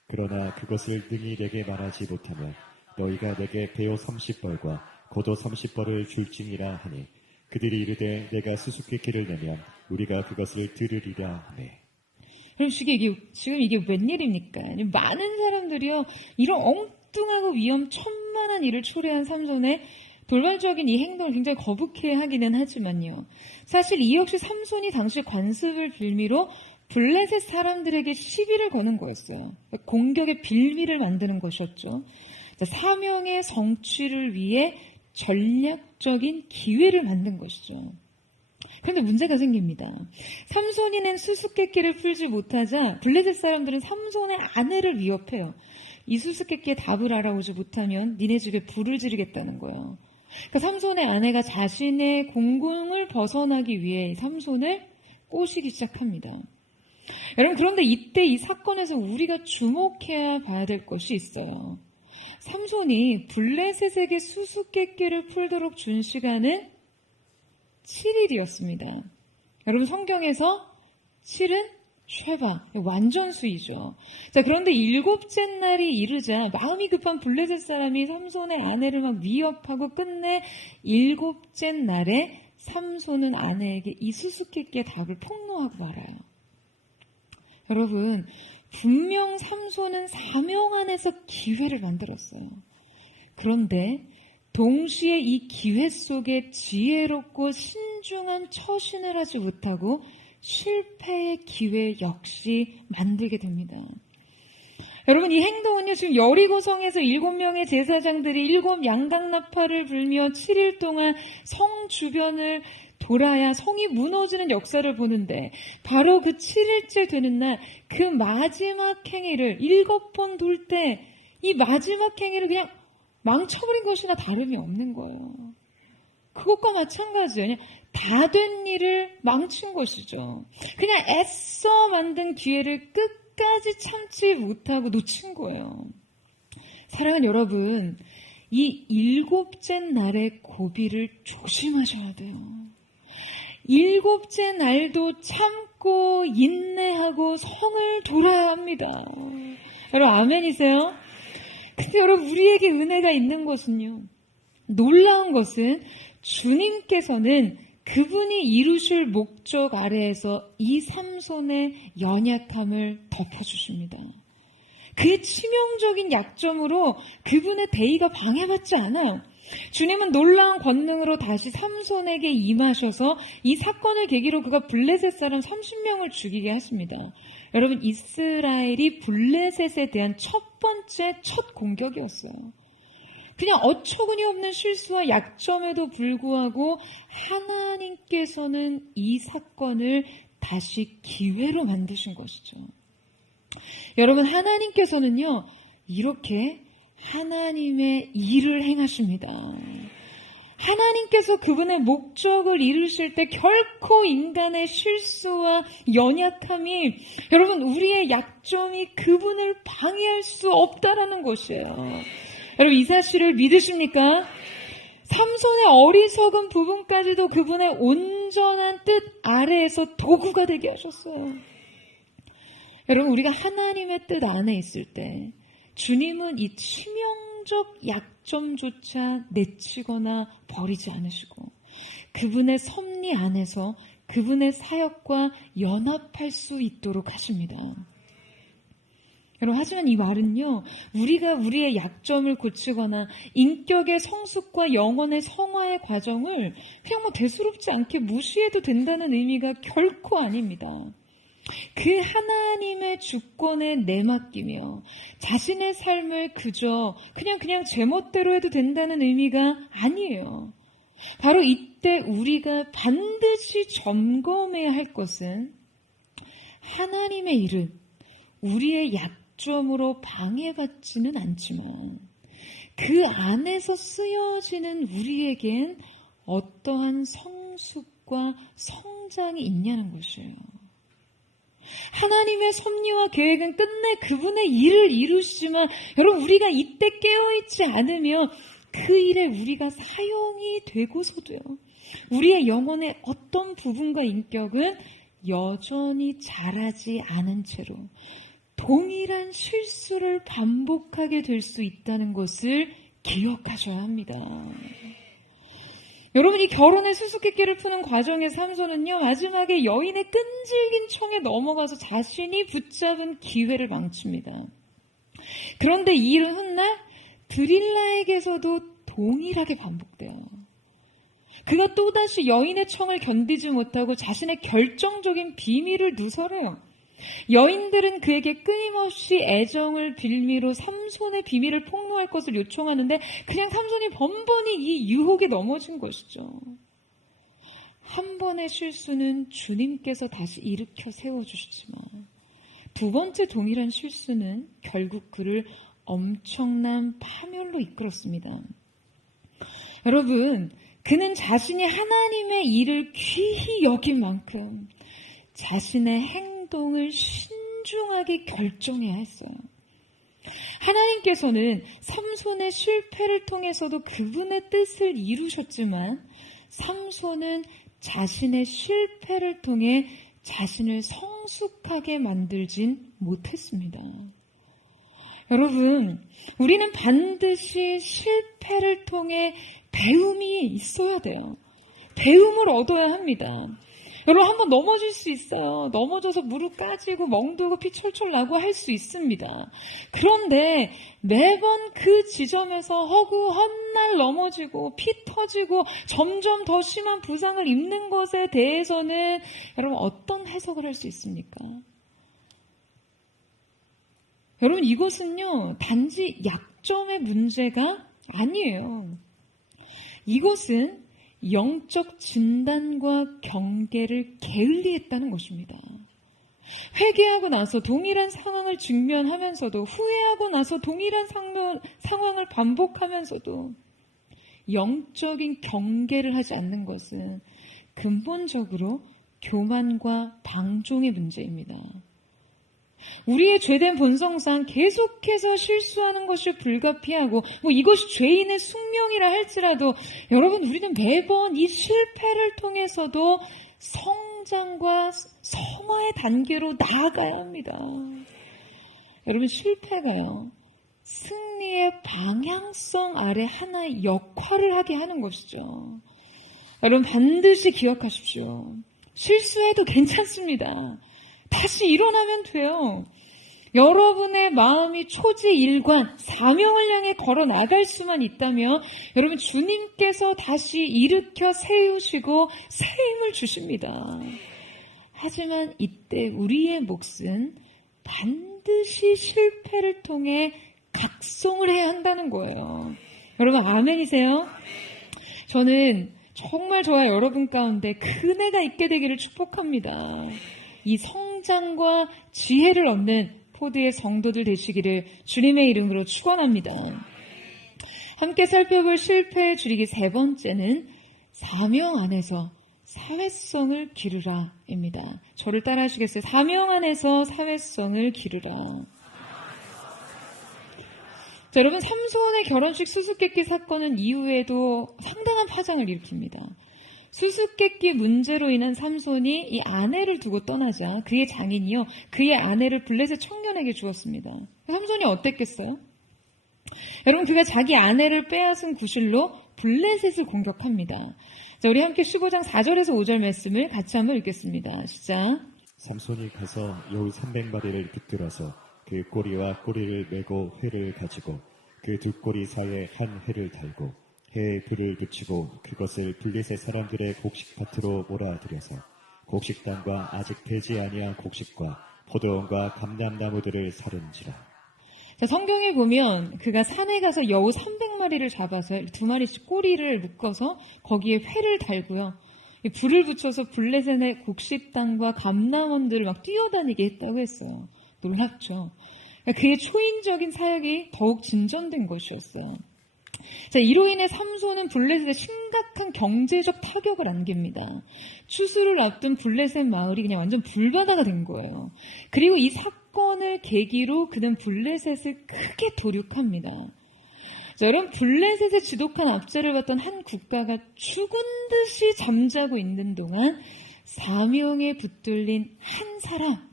그러나 그것을 능히 내게 말하지 못하면 너희가 내게 배옷 30벌과 겉옷 30벌을 줄지니라 하니 그들이 이르되 내가 수수께끼를 내면 우리가 그것을 들으리라 하네. 그럼 지금 이게 웬일입니까? 많은 사람들이요, 이런 엉뚱하고 위험천만한 일을 초래한 삼손의 돌발적인 이 행동을 굉장히 거북해 하기는 하지만요. 사실 이 역시 삼손이 당시 관습을 빌미로 블레셋 사람들에게 시비를 거는 거였어요. 공격의 빌미를 만드는 것이었죠. 자, 사명의 성취를 위해 전략적인 기회를 만든 것이죠. 그런데 문제가 생깁니다. 삼손이 낸 수수께끼를 풀지 못하자 블레셋 사람들은 삼손의 아내를 위협해요. 이 수수께끼에 답을 알아오지 못하면 니네 집에 불을 지르겠다는 거예요. 그러니까 삼손의 아내가 자신의 공궁을 벗어나기 위해 삼손을 꼬시기 시작합니다. 여러분, 그런데 이때 이 사건에서 우리가 주목해야 봐야 될 것이 있어요. 삼손이 블레셋에게 수수께끼를 풀도록 준 시간은 7일이었습니다. 여러분, 성경에서 7은 쉐바, 완전수이죠. 자, 그런데 7째 날이 이르자 마음이 급한 블레셋 사람이 삼손의 아내를 막 위협하고 끝내 7째 날에 삼손은 아내에게 이 수수께끼의 답을 폭로하고 말아요. 여러분, 분명 삼손은 사명 안에서 기회를 만들었어요. 그런데 동시에 이 기회 속에 지혜롭고 신중한 처신을 하지 못하고 실패의 기회 역시 만들게 됩니다. 여러분, 이 행동은요, 지금 여리고성에서 7명의 제사장들이 7 양강나팔을 불며 7일 동안 성 주변을 돌아야 성이 무너지는 역사를 보는데, 바로 그 7일째 되는 날 그 마지막 행위를 7번 돌 때 이 마지막 행위를 그냥 망쳐버린 것이나 다름이 없는 거예요. 그것과 마찬가지예요. 다 된 일을 망친 것이죠. 그냥 애써 만든 기회를 끝까지 참지 못하고 놓친 거예요. 사랑하는 여러분, 이 7째 날의 고비를 조심하셔야 돼요. 7째 날도 참고 인내하고 성을 돌아야 합니다. 여러분, 아멘이세요? 근데 여러분, 우리에게 은혜가 있는 것은요, 놀라운 것은 주님께서는 그분이 이루실 목적 아래에서 이 삼손의 연약함을 덮어주십니다. 그 치명적인 약점으로 그분의 대의가 방해받지 않아요. 주님은 놀라운 권능으로 다시 삼손에게 임하셔서 이 사건을 계기로 그가 블레셋 사람 30명을 죽이게 하십니다. 여러분, 이스라엘이 블레셋에 대한 첫 번째 공격이었어요. 그냥 어처구니 없는 실수와 약점에도 불구하고 하나님께서는 이 사건을 다시 기회로 만드신 것이죠. 여러분, 하나님께서는요, 이렇게 하나님의 일을 행하십니다. 하나님께서 그분의 목적을 이루실 때 결코 인간의 실수와 연약함이, 여러분, 우리의 약점이 그분을 방해할 수 없다라는 것이에요. 여러분, 이 사실을 믿으십니까? 삼손의 어리석은 부분까지도 그분의 온전한 뜻 아래에서 도구가 되게 하셨어요. 여러분, 우리가 하나님의 뜻 안에 있을 때 주님은 이 치명적 약점조차 내치거나 버리지 않으시고 그분의 섭리 안에서 그분의 사역과 연합할 수 있도록 하십니다. 여러분, 하지만 이 말은요, 우리가 우리의 약점을 고치거나 인격의 성숙과 영혼의 성화의 과정을 그냥 대수롭지 않게 무시해도 된다는 의미가 결코 아닙니다. 그 하나님의 주권에 내맡기며 자신의 삶을 그저 그냥 제멋대로 해도 된다는 의미가 아니에요. 바로 이때 우리가 반드시 점검해야 할 것은 하나님의 일은 우리의 약점으로 방해받지는 않지만 그 안에서 쓰여지는 우리에겐 어떠한 성숙과 성장이 있냐는 것이에요. 하나님의 섭리와 계획은 끝내 그분의 일을 이루시지만 여러분 우리가 이때 깨어있지 않으면 그 일에 우리가 사용이 되고서도요. 우리의 영혼의 어떤 부분과 인격은 여전히 자라지 않은 채로 동일한 실수를 반복하게 될 수 있다는 것을 기억하셔야 합니다. 여러분이 결혼의 수수께끼를 푸는 과정의 삼손은요, 마지막에 여인의 끈질긴 청에 넘어가서 자신이 붙잡은 기회를 망칩니다. 그런데 이 일은 훗날 드릴라에게서도 동일하게 반복돼요. 그가 또다시 여인의 청을 견디지 못하고 자신의 결정적인 비밀을 누설해요. 여인들은 그에게 끊임없이 애정을 빌미로 삼손의 비밀을 폭로할 것을 요청하는데 그냥 삼손이 번번이 이 유혹에 넘어진 것이죠. 한 번의 실수는 주님께서 다시 일으켜 세워주시지만 두 번째 동일한 실수는 결국 그를 엄청난 파멸로 이끌었습니다. 여러분, 그는 자신이 하나님의 일을 귀히 여긴 만큼 자신의 행동을 신중하게 결정해야 했어요. 하나님께서는 삼손의 실패를 통해서도 그분의 뜻을 이루셨지만 삼손은 자신의 실패를 통해 자신을 성숙하게 만들진 못했습니다. 여러분, 우리는 반드시 실패를 통해 배움이 있어야 돼요. 배움을 얻어야 합니다. 여러분 한번 넘어질 수 있어요. 넘어져서 무릎 까지고 멍들고 피 철철 나고 할 수 있습니다. 그런데 매번 그 지점에서 허구 헛날 넘어지고 피 터지고 점점 더 심한 부상을 입는 것에 대해서는 여러분 어떤 해석을 할 수 있습니까? 여러분 이것은요 단지 약점의 문제가 아니에요. 이것은 영적 진단과 경계를 게을리했다는 것입니다. 회개하고 나서 동일한 상황을 직면하면서도 후회하고 나서 동일한 상황을 반복하면서도 영적인 경계를 하지 않는 것은 근본적으로 교만과 방종의 문제입니다. 우리의 죄된 본성상 계속해서 실수하는 것을 불가피하고 이것이 죄인의 숙명이라 할지라도 여러분 우리는 매번 이 실패를 통해서도 성장과 성화의 단계로 나아가야 합니다. 여러분 실패가요 승리의 방향성 아래 하나의 역할을 하게 하는 것이죠. 여러분 반드시 기억하십시오. 실수해도 괜찮습니다. 다시 일어나면 돼요. 여러분의 마음이 초지일관, 사명을 향해 걸어 나갈 수만 있다면 여러분 주님께서 다시 일으켜 세우시고 새 힘을 주십니다. 하지만 이때 우리의 몫은 반드시 실패를 통해 각성을 해야 한다는 거예요. 여러분 아멘이세요? 저는 정말 저와 여러분 가운데 큰애가 있게 되기를 축복합니다. 이 성장과 지혜를 얻는 포드의 성도들 되시기를 주님의 이름으로 축원합니다. 함께 살펴볼 실패의 줄이기 세 번째는 사명 안에서 사회성을 기르라입니다. 저를 따라 하시겠어요? 사명 안에서 사회성을 기르라. 자, 여러분 삼손의 결혼식 수수께끼 사건은 이후에도 상당한 파장을 일으킵니다. 수수께끼 문제로 인한 삼손이 이 아내를 두고 떠나자 그의 장인이요 그의 아내를 블레셋 청년에게 주었습니다. 삼손이 어땠겠어요? 여러분 그가 자기 아내를 빼앗은 구실로 블레셋을 공격합니다. 자, 우리 함께 15장 4절에서 5절 말씀을 같이 한번 읽겠습니다. 시작. 삼손이 가서 여우 300마리를 붙들어서 그 꼬리와 꼬리를 메고 회를 가지고 그 두 꼬리 사이에 한 회를 달고 해에 불을 붙이고 그것을 블레셋 사람들의 곡식밭으로 몰아들여서 곡식단과 아직 되지 아니한 곡식과 포도원과 감람나무들을 사른지라. 자, 성경에 보면 그가 산에 가서 여우 300마리를 잡아서 2마리씩 꼬리를 묶어서 거기에 회를 달고요. 불을 붙여서 블레셋의 곡식당과 감람원들을 막 뛰어다니게 했다고 했어요. 놀랍죠. 그의 초인적인 사역이 더욱 진전된 것이었어요. 자, 이로 인해 삼손은 블레셋에 심각한 경제적 타격을 안깁니다. 추수를 앞둔 블레셋 마을이 그냥 완전 불바다가 된 거예요. 그리고 이 사건을 계기로 그는 블레셋을 크게 도륙합니다. 자, 여러분, 블레셋의 지독한 압제를 받던 한 국가가 죽은 듯이 잠자고 있는 동안 사명에 붙들린 한 사람,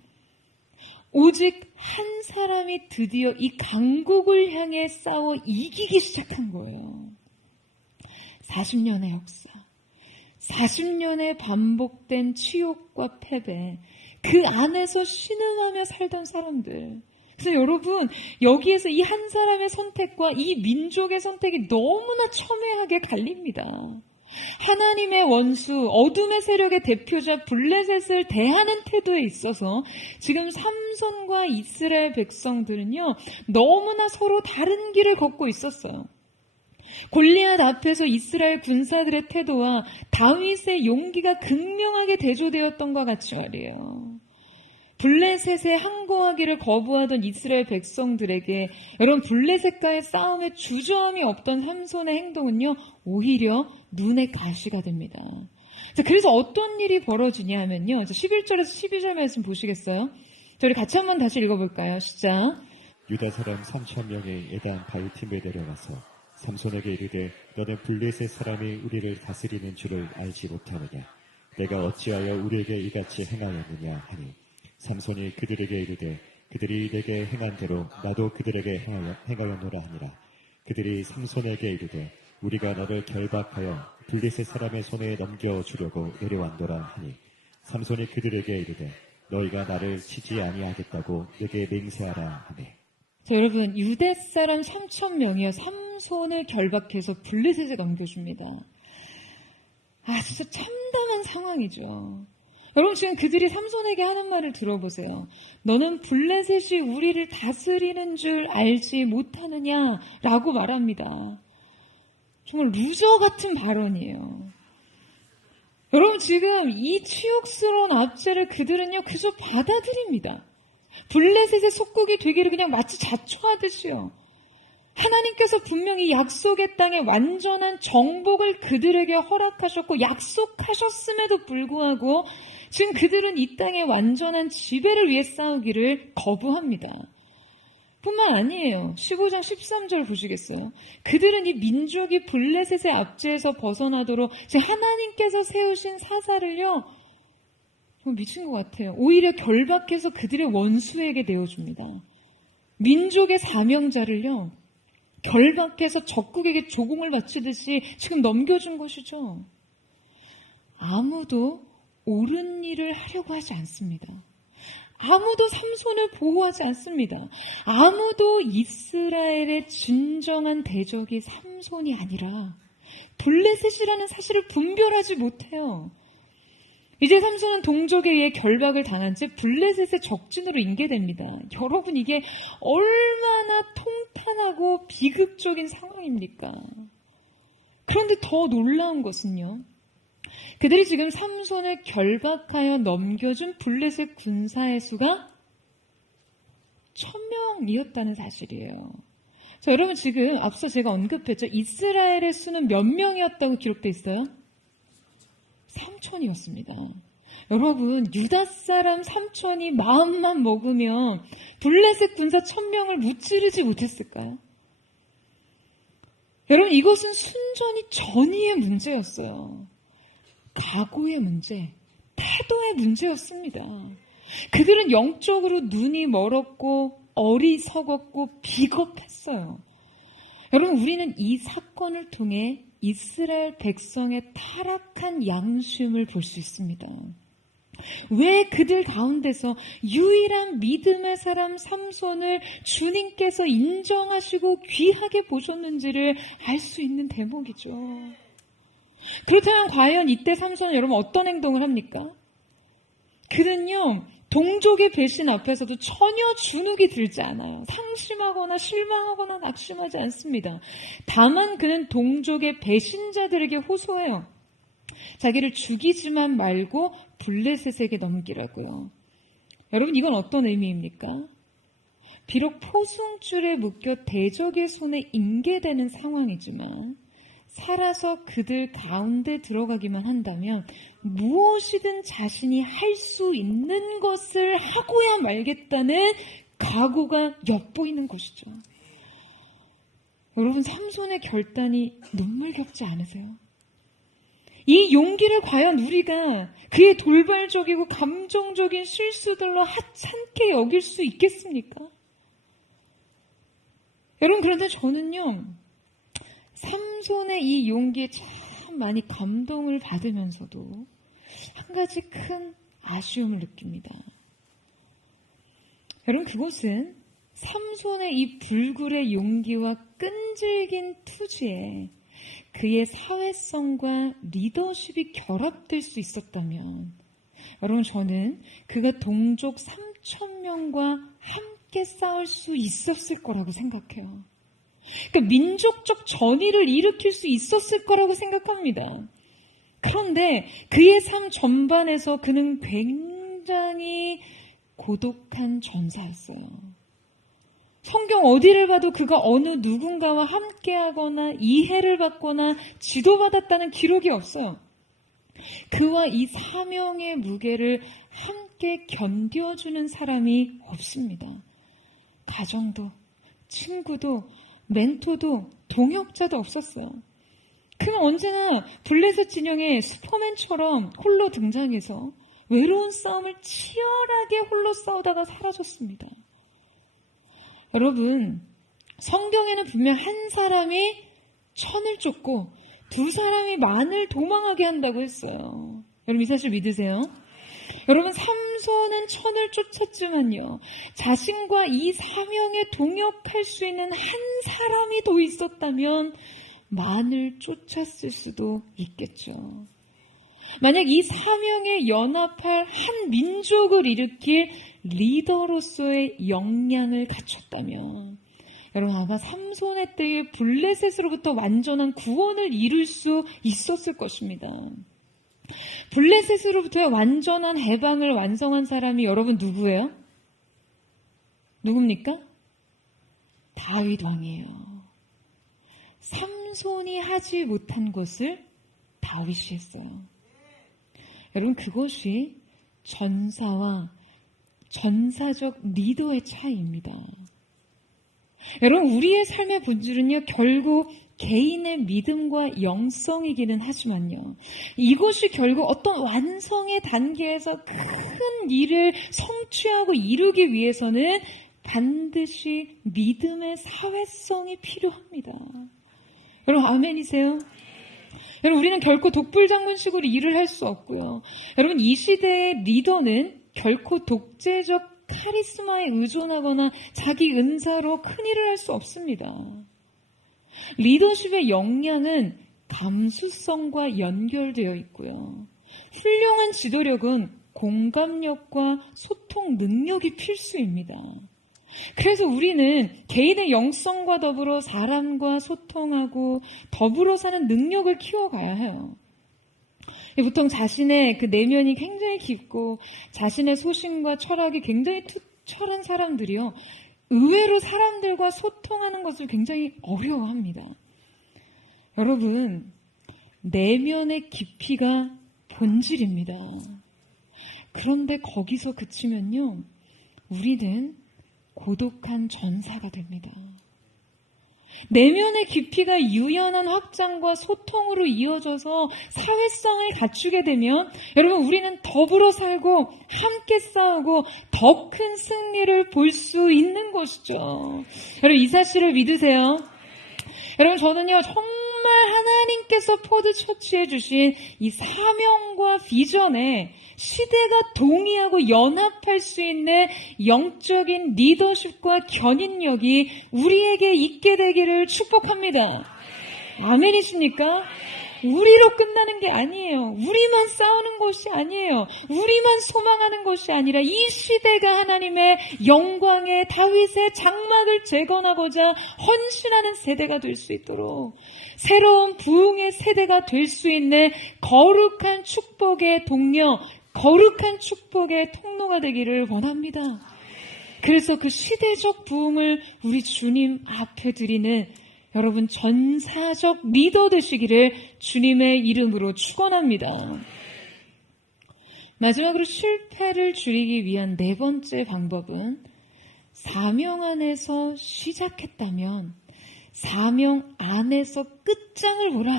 오직 한 사람이 드디어 이 강국을 향해 싸워 이기기 시작한 거예요. 40년의 역사, 40년의 반복된 치욕과 패배, 그 안에서 신음하며 살던 사람들. 그래서 여러분, 여기에서 이 한 사람의 선택과 이 민족의 선택이 너무나 첨예하게 갈립니다. 하나님의 원수, 어둠의 세력의 대표자 블레셋을 대하는 태도에 있어서 지금 삼손과 이스라엘 백성들은요, 너무나 서로 다른 길을 걷고 있었어요. 골리앗 앞에서 이스라엘 군사들의 태도와 다윗의 용기가 극명하게 대조되었던 것 같이 말이에요. 블레셋에 항거하기를 거부하던 이스라엘 백성들에게 여러분, 블레셋과의 싸움에 주저함이 없던 삼손의 행동은요, 오히려 눈의 가시가 됩니다. 자, 그래서 어떤 일이 벌어지냐 하면요, 11절에서 12절 말씀 보시겠어요? 저희 같이 한번 다시 읽어볼까요? 시작. 유다 사람 3,000명이 에단 바위팀에 내려가서 삼손에게 이르되 너는 블레셋 사람이 우리를 다스리는 줄을 알지 못하느냐? 내가 어찌하여 우리에게 이같이 행하였느냐 하니 삼손이 그들에게 이르되 그들이 내게 행한 대로 나도 그들에게 행하였노라 하니라. 그들이 삼손에게 이르되 우리가 너를 결박하여 블레셋 사람의 손에 넘겨주려고 내려왔노라 하니 삼손이 그들에게 이르되 너희가 나를 치지 아니하겠다고 내게 맹세하라 하네. 자, 여러분, 유대 사람 3,000명이요 삼손을 결박해서 블레셋에 넘겨줍니다. 아, 진짜 참담한 상황이죠. 여러분, 지금 그들이 삼손에게 하는 말을 들어보세요. 너는 블레셋이 우리를 다스리는 줄 알지 못하느냐라고 말합니다. 정말 루저 같은 발언이에요. 여러분, 지금 이 치욕스러운 압제를 그들은요 그저 받아들입니다. 블레셋의 속국이 되기를 그냥 마치 자초하듯이요. 하나님께서 분명히 약속의 땅에 완전한 정복을 그들에게 허락하셨고 약속하셨음에도 불구하고 지금 그들은 이 땅의 완전한 지배를 위해 싸우기를 거부합니다. 뿐만 아니에요. 15장 13절 보시겠어요? 그들은 이 민족이 블레셋의 압제에서 벗어나도록 하나님께서 세우신 사사를요 미친 것 같아요. 오히려 결박해서 그들의 원수에게 내어줍니다. 민족의 사명자를요 결박해서 적국에게 조공을 바치듯이 지금 넘겨준 것이죠. 아무도 옳은 일을 하려고 하지 않습니다. 아무도 삼손을 보호하지 않습니다. 아무도 이스라엘의 진정한 대적이 삼손이 아니라 블레셋이라는 사실을 분별하지 못해요. 이제 삼손은 동족에 의해 결박을 당한 채 블레셋의 적진으로 인계됩니다. 여러분, 이게 얼마나 통탄하고 비극적인 상황입니까? 그런데 더 놀라운 것은요. 그들이 지금 삼손을 결박하여 넘겨준 블레셋 군사의 수가 1,000명이었다는 사실이에요. 자, 여러분, 지금 앞서 제가 언급했죠. 이스라엘의 수는 몇 명이었다고 기록되어 있어요? 3,000이었습니다. 여러분, 유다 사람 3,000이 마음만 먹으면 블레셋 군사 1,000명을 무찌르지 못했을까요? 여러분, 이것은 순전히 전의의 문제였어요. 각오의 문제, 태도의 문제였습니다. 그들은 영적으로 눈이 멀었고 어리석었고 비겁했어요. 여러분, 우리는 이 사건을 통해 이스라엘 백성의 타락한 양심을 볼 수 있습니다. 왜 그들 가운데서 유일한 믿음의 사람 삼손을 주님께서 인정하시고 귀하게 보셨는지를 알 수 있는 대목이죠. 그렇다면 과연 이때 삼손은 여러분 어떤 행동을 합니까? 그는요 동족의 배신 앞에서도 전혀 주눅이 들지 않아요. 상심하거나 실망하거나 낙심하지 않습니다. 다만 그는 동족의 배신자들에게 호소해요. 자기를 죽이지만 말고 블레셋에게 넘기라고요. 여러분, 이건 어떤 의미입니까? 비록 포승줄에 묶여 대적의 손에 인계되는 상황이지만 살아서 그들 가운데 들어가기만 한다면 무엇이든 자신이 할 수 있는 것을 하고야 말겠다는 각오가 엿보이는 것이죠. 여러분, 삼손의 결단이 눈물겹지 않으세요? 이 용기를 과연 우리가 그의 돌발적이고 감정적인 실수들로 하찮게 여길 수 있겠습니까? 여러분, 그런데 저는요, 삼손의 이 용기에 참 많이 감동을 받으면서도 한 가지 큰 아쉬움을 느낍니다. 여러분, 그것은 삼손의 이 불굴의 용기와 끈질긴 투지에 그의 사회성과 리더십이 결합될 수 있었다면, 여러분, 저는 그가 동족 3,000명과 함께 싸울 수 있었을 거라고 생각해요. 그러니까 민족적 전의를 일으킬 수 있었을 거라고 생각합니다. 그런데 그의 삶 전반에서 그는 굉장히 고독한 전사였어요. 성경 어디를 봐도 그가 어느 누군가와 함께하거나 이해를 받거나 지도받았다는 기록이 없어요. 그와 이 사명의 무게를 함께 견뎌주는 사람이 없습니다. 가정도, 친구도, 멘토도, 동역자도 없었어요. 그는 언제나 블레셋 진영의 슈퍼맨처럼 홀로 등장해서 외로운 싸움을 치열하게 홀로 싸우다가 사라졌습니다. 여러분, 성경에는 분명 한 사람이 천을 쫓고 두 사람이 만을 도망하게 한다고 했어요. 여러분, 이 사실 믿으세요? 여러분, 삼손은 천을 쫓았지만요, 자신과 이 사명에 동역할 수 있는 한 사람이 더 있었다면 만을 쫓았을 수도 있겠죠. 만약 이 사명에 연합할 한 민족을 일으킬 리더로서의 역량을 갖췄다면, 여러분, 아마 삼손의 때에 블레셋으로부터 완전한 구원을 이룰 수 있었을 것입니다. 블레셋으로부터의 완전한 해방을 완성한 사람이 여러분 누구예요? 누굽니까? 다윗 왕이에요. 삼손이 하지 못한 것을 다윗이 했어요. 여러분, 그것이 전사와 전사적 리더의 차이입니다. 여러분, 우리의 삶의 본질은요, 결국 개인의 믿음과 영성이기는 하지만요, 이것이 결국 어떤 완성의 단계에서 큰 일을 성취하고 이루기 위해서는 반드시 믿음의 사회성이 필요합니다. 여러분, 아멘이세요? 여러분, 우리는 결코 독불장군식으로 일을 할 수 없고요. 여러분, 이 시대의 리더는 결코 독재적 카리스마에 의존하거나 자기 은사로 큰 일을 할 수 없습니다. 리더십의 역량은 감수성과 연결되어 있고요. 훌륭한 지도력은 공감력과 소통 능력이 필수입니다. 그래서 우리는 개인의 영성과 더불어 사람과 소통하고 더불어 사는 능력을 키워가야 해요. 보통 자신의 그 내면이 굉장히 깊고 자신의 소신과 철학이 굉장히 투철한 사람들이요, 의외로 사람들과 소통하는 것을 굉장히 어려워합니다. 여러분, 내면의 깊이가 본질입니다. 그런데 거기서 그치면요, 우리는 고독한 전사가 됩니다. 내면의 깊이가 유연한 확장과 소통으로 이어져서 사회성을 갖추게 되면, 여러분, 우리는 더불어 살고 함께 싸우고 더 큰 승리를 볼 수 있는 것이죠. 여러분, 이 사실을 믿으세요? 여러분, 저는요, 정말 하나님께서 포드처치해 주신 이 사명과 비전에 시대가 동의하고 연합할 수 있는 영적인 리더십과 견인력이 우리에게 있게 되기를 축복합니다. 아멘이십니까? 우리로 끝나는 게 아니에요. 우리만 싸우는 것이 아니에요. 우리만 소망하는 것이 아니라 이 시대가 하나님의 영광의 다윗의 장막을 재건하고자 헌신하는 세대가 될 수 있도록 새로운 부흥의 세대가 될 수 있는 거룩한 축복의 동력, 거룩한 축복의 통로가 되기를 원합니다. 그래서 그 시대적 부흥을 우리 주님 앞에 드리는 여러분 전사적 리더 되시기를 주님의 이름으로 축원합니다. 마지막으로 실패를 줄이기 위한 네 번째 방법은 사명 안에서 시작했다면 사명 안에서 끝장을 보라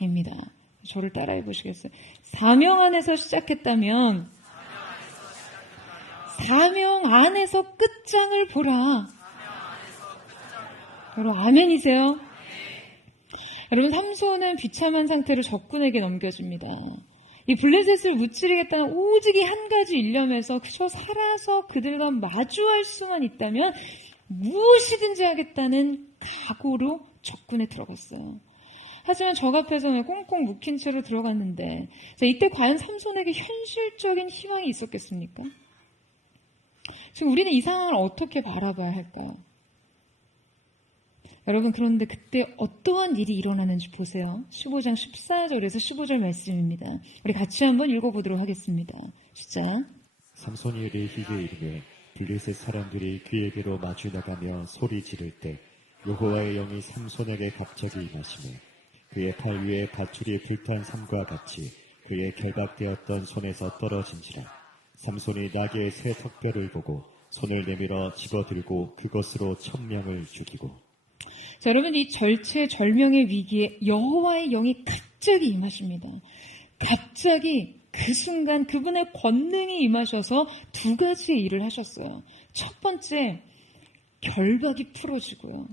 입니다. 저를 따라해 보시겠어요? 사명 안에서 시작했다면 사명 안에서 끝장을 보라. 여러분 아멘이세요? 여러분 삼손은 비참한 상태로 적군에게 넘겨집니다. 이 블레셋을 무찌르겠다는 오직이 한 가지 일념에서 그저 살아서 그들과 마주할 수만 있다면 무엇이든지 하겠다는 각오로 적군에 들어갔어요. 하지만 적 앞에서는 꽁꽁 묶인 채로 들어갔는데 이때 과연 삼손에게 현실적인 희망이 있었겠습니까? 지금 우리는 이 상황을 어떻게 바라봐야 할까요? 여러분 그런데 그때 어떠한 일이 일어나는지 보세요. 15장 14절에서 15절 말씀입니다. 우리 같이 한번 읽어보도록 하겠습니다. 시작. 삼손이 레히게 이르되 블레셋 사람들이 그에게로 마주 나가며 소리 지를 때 여호와의 영이 삼손에게 갑자기 임하시매 그의 팔 위에 밧줄이 불탄 삼과 같이 그의 결박되었던 손에서 떨어진지라. 삼손이 나귀의 새 턱뼈를 보고 손을 내밀어 집어들고 그것으로 1000명을 죽이고. 자, 여러분 이 절체절명의 위기에 여호와의 영이 갑자기 임하십니다. 갑자기 그 순간 그분의 권능이 임하셔서 두 가지의 일을 하셨어요. 첫 번째, 결박이 풀어지고요.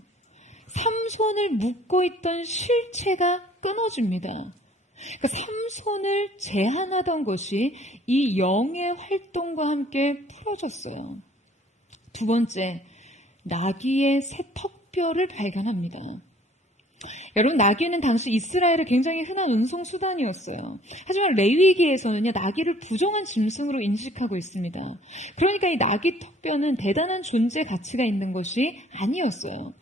삼손을 묶고 있던 실체가 끊어집니다. 그러니까 삼손을 제한하던 것이 이 영의 활동과 함께 풀어졌어요. 두 번째, 나귀의 새 턱뼈를 발견합니다. 여러분 나귀는 당시 이스라엘의 굉장히 흔한 운송 수단이었어요. 하지만 레위기에서는요 나귀를 부정한 짐승으로 인식하고 있습니다. 그러니까 이 나귀 턱뼈는 대단한 존재 가치가 있는 것이 아니었어요.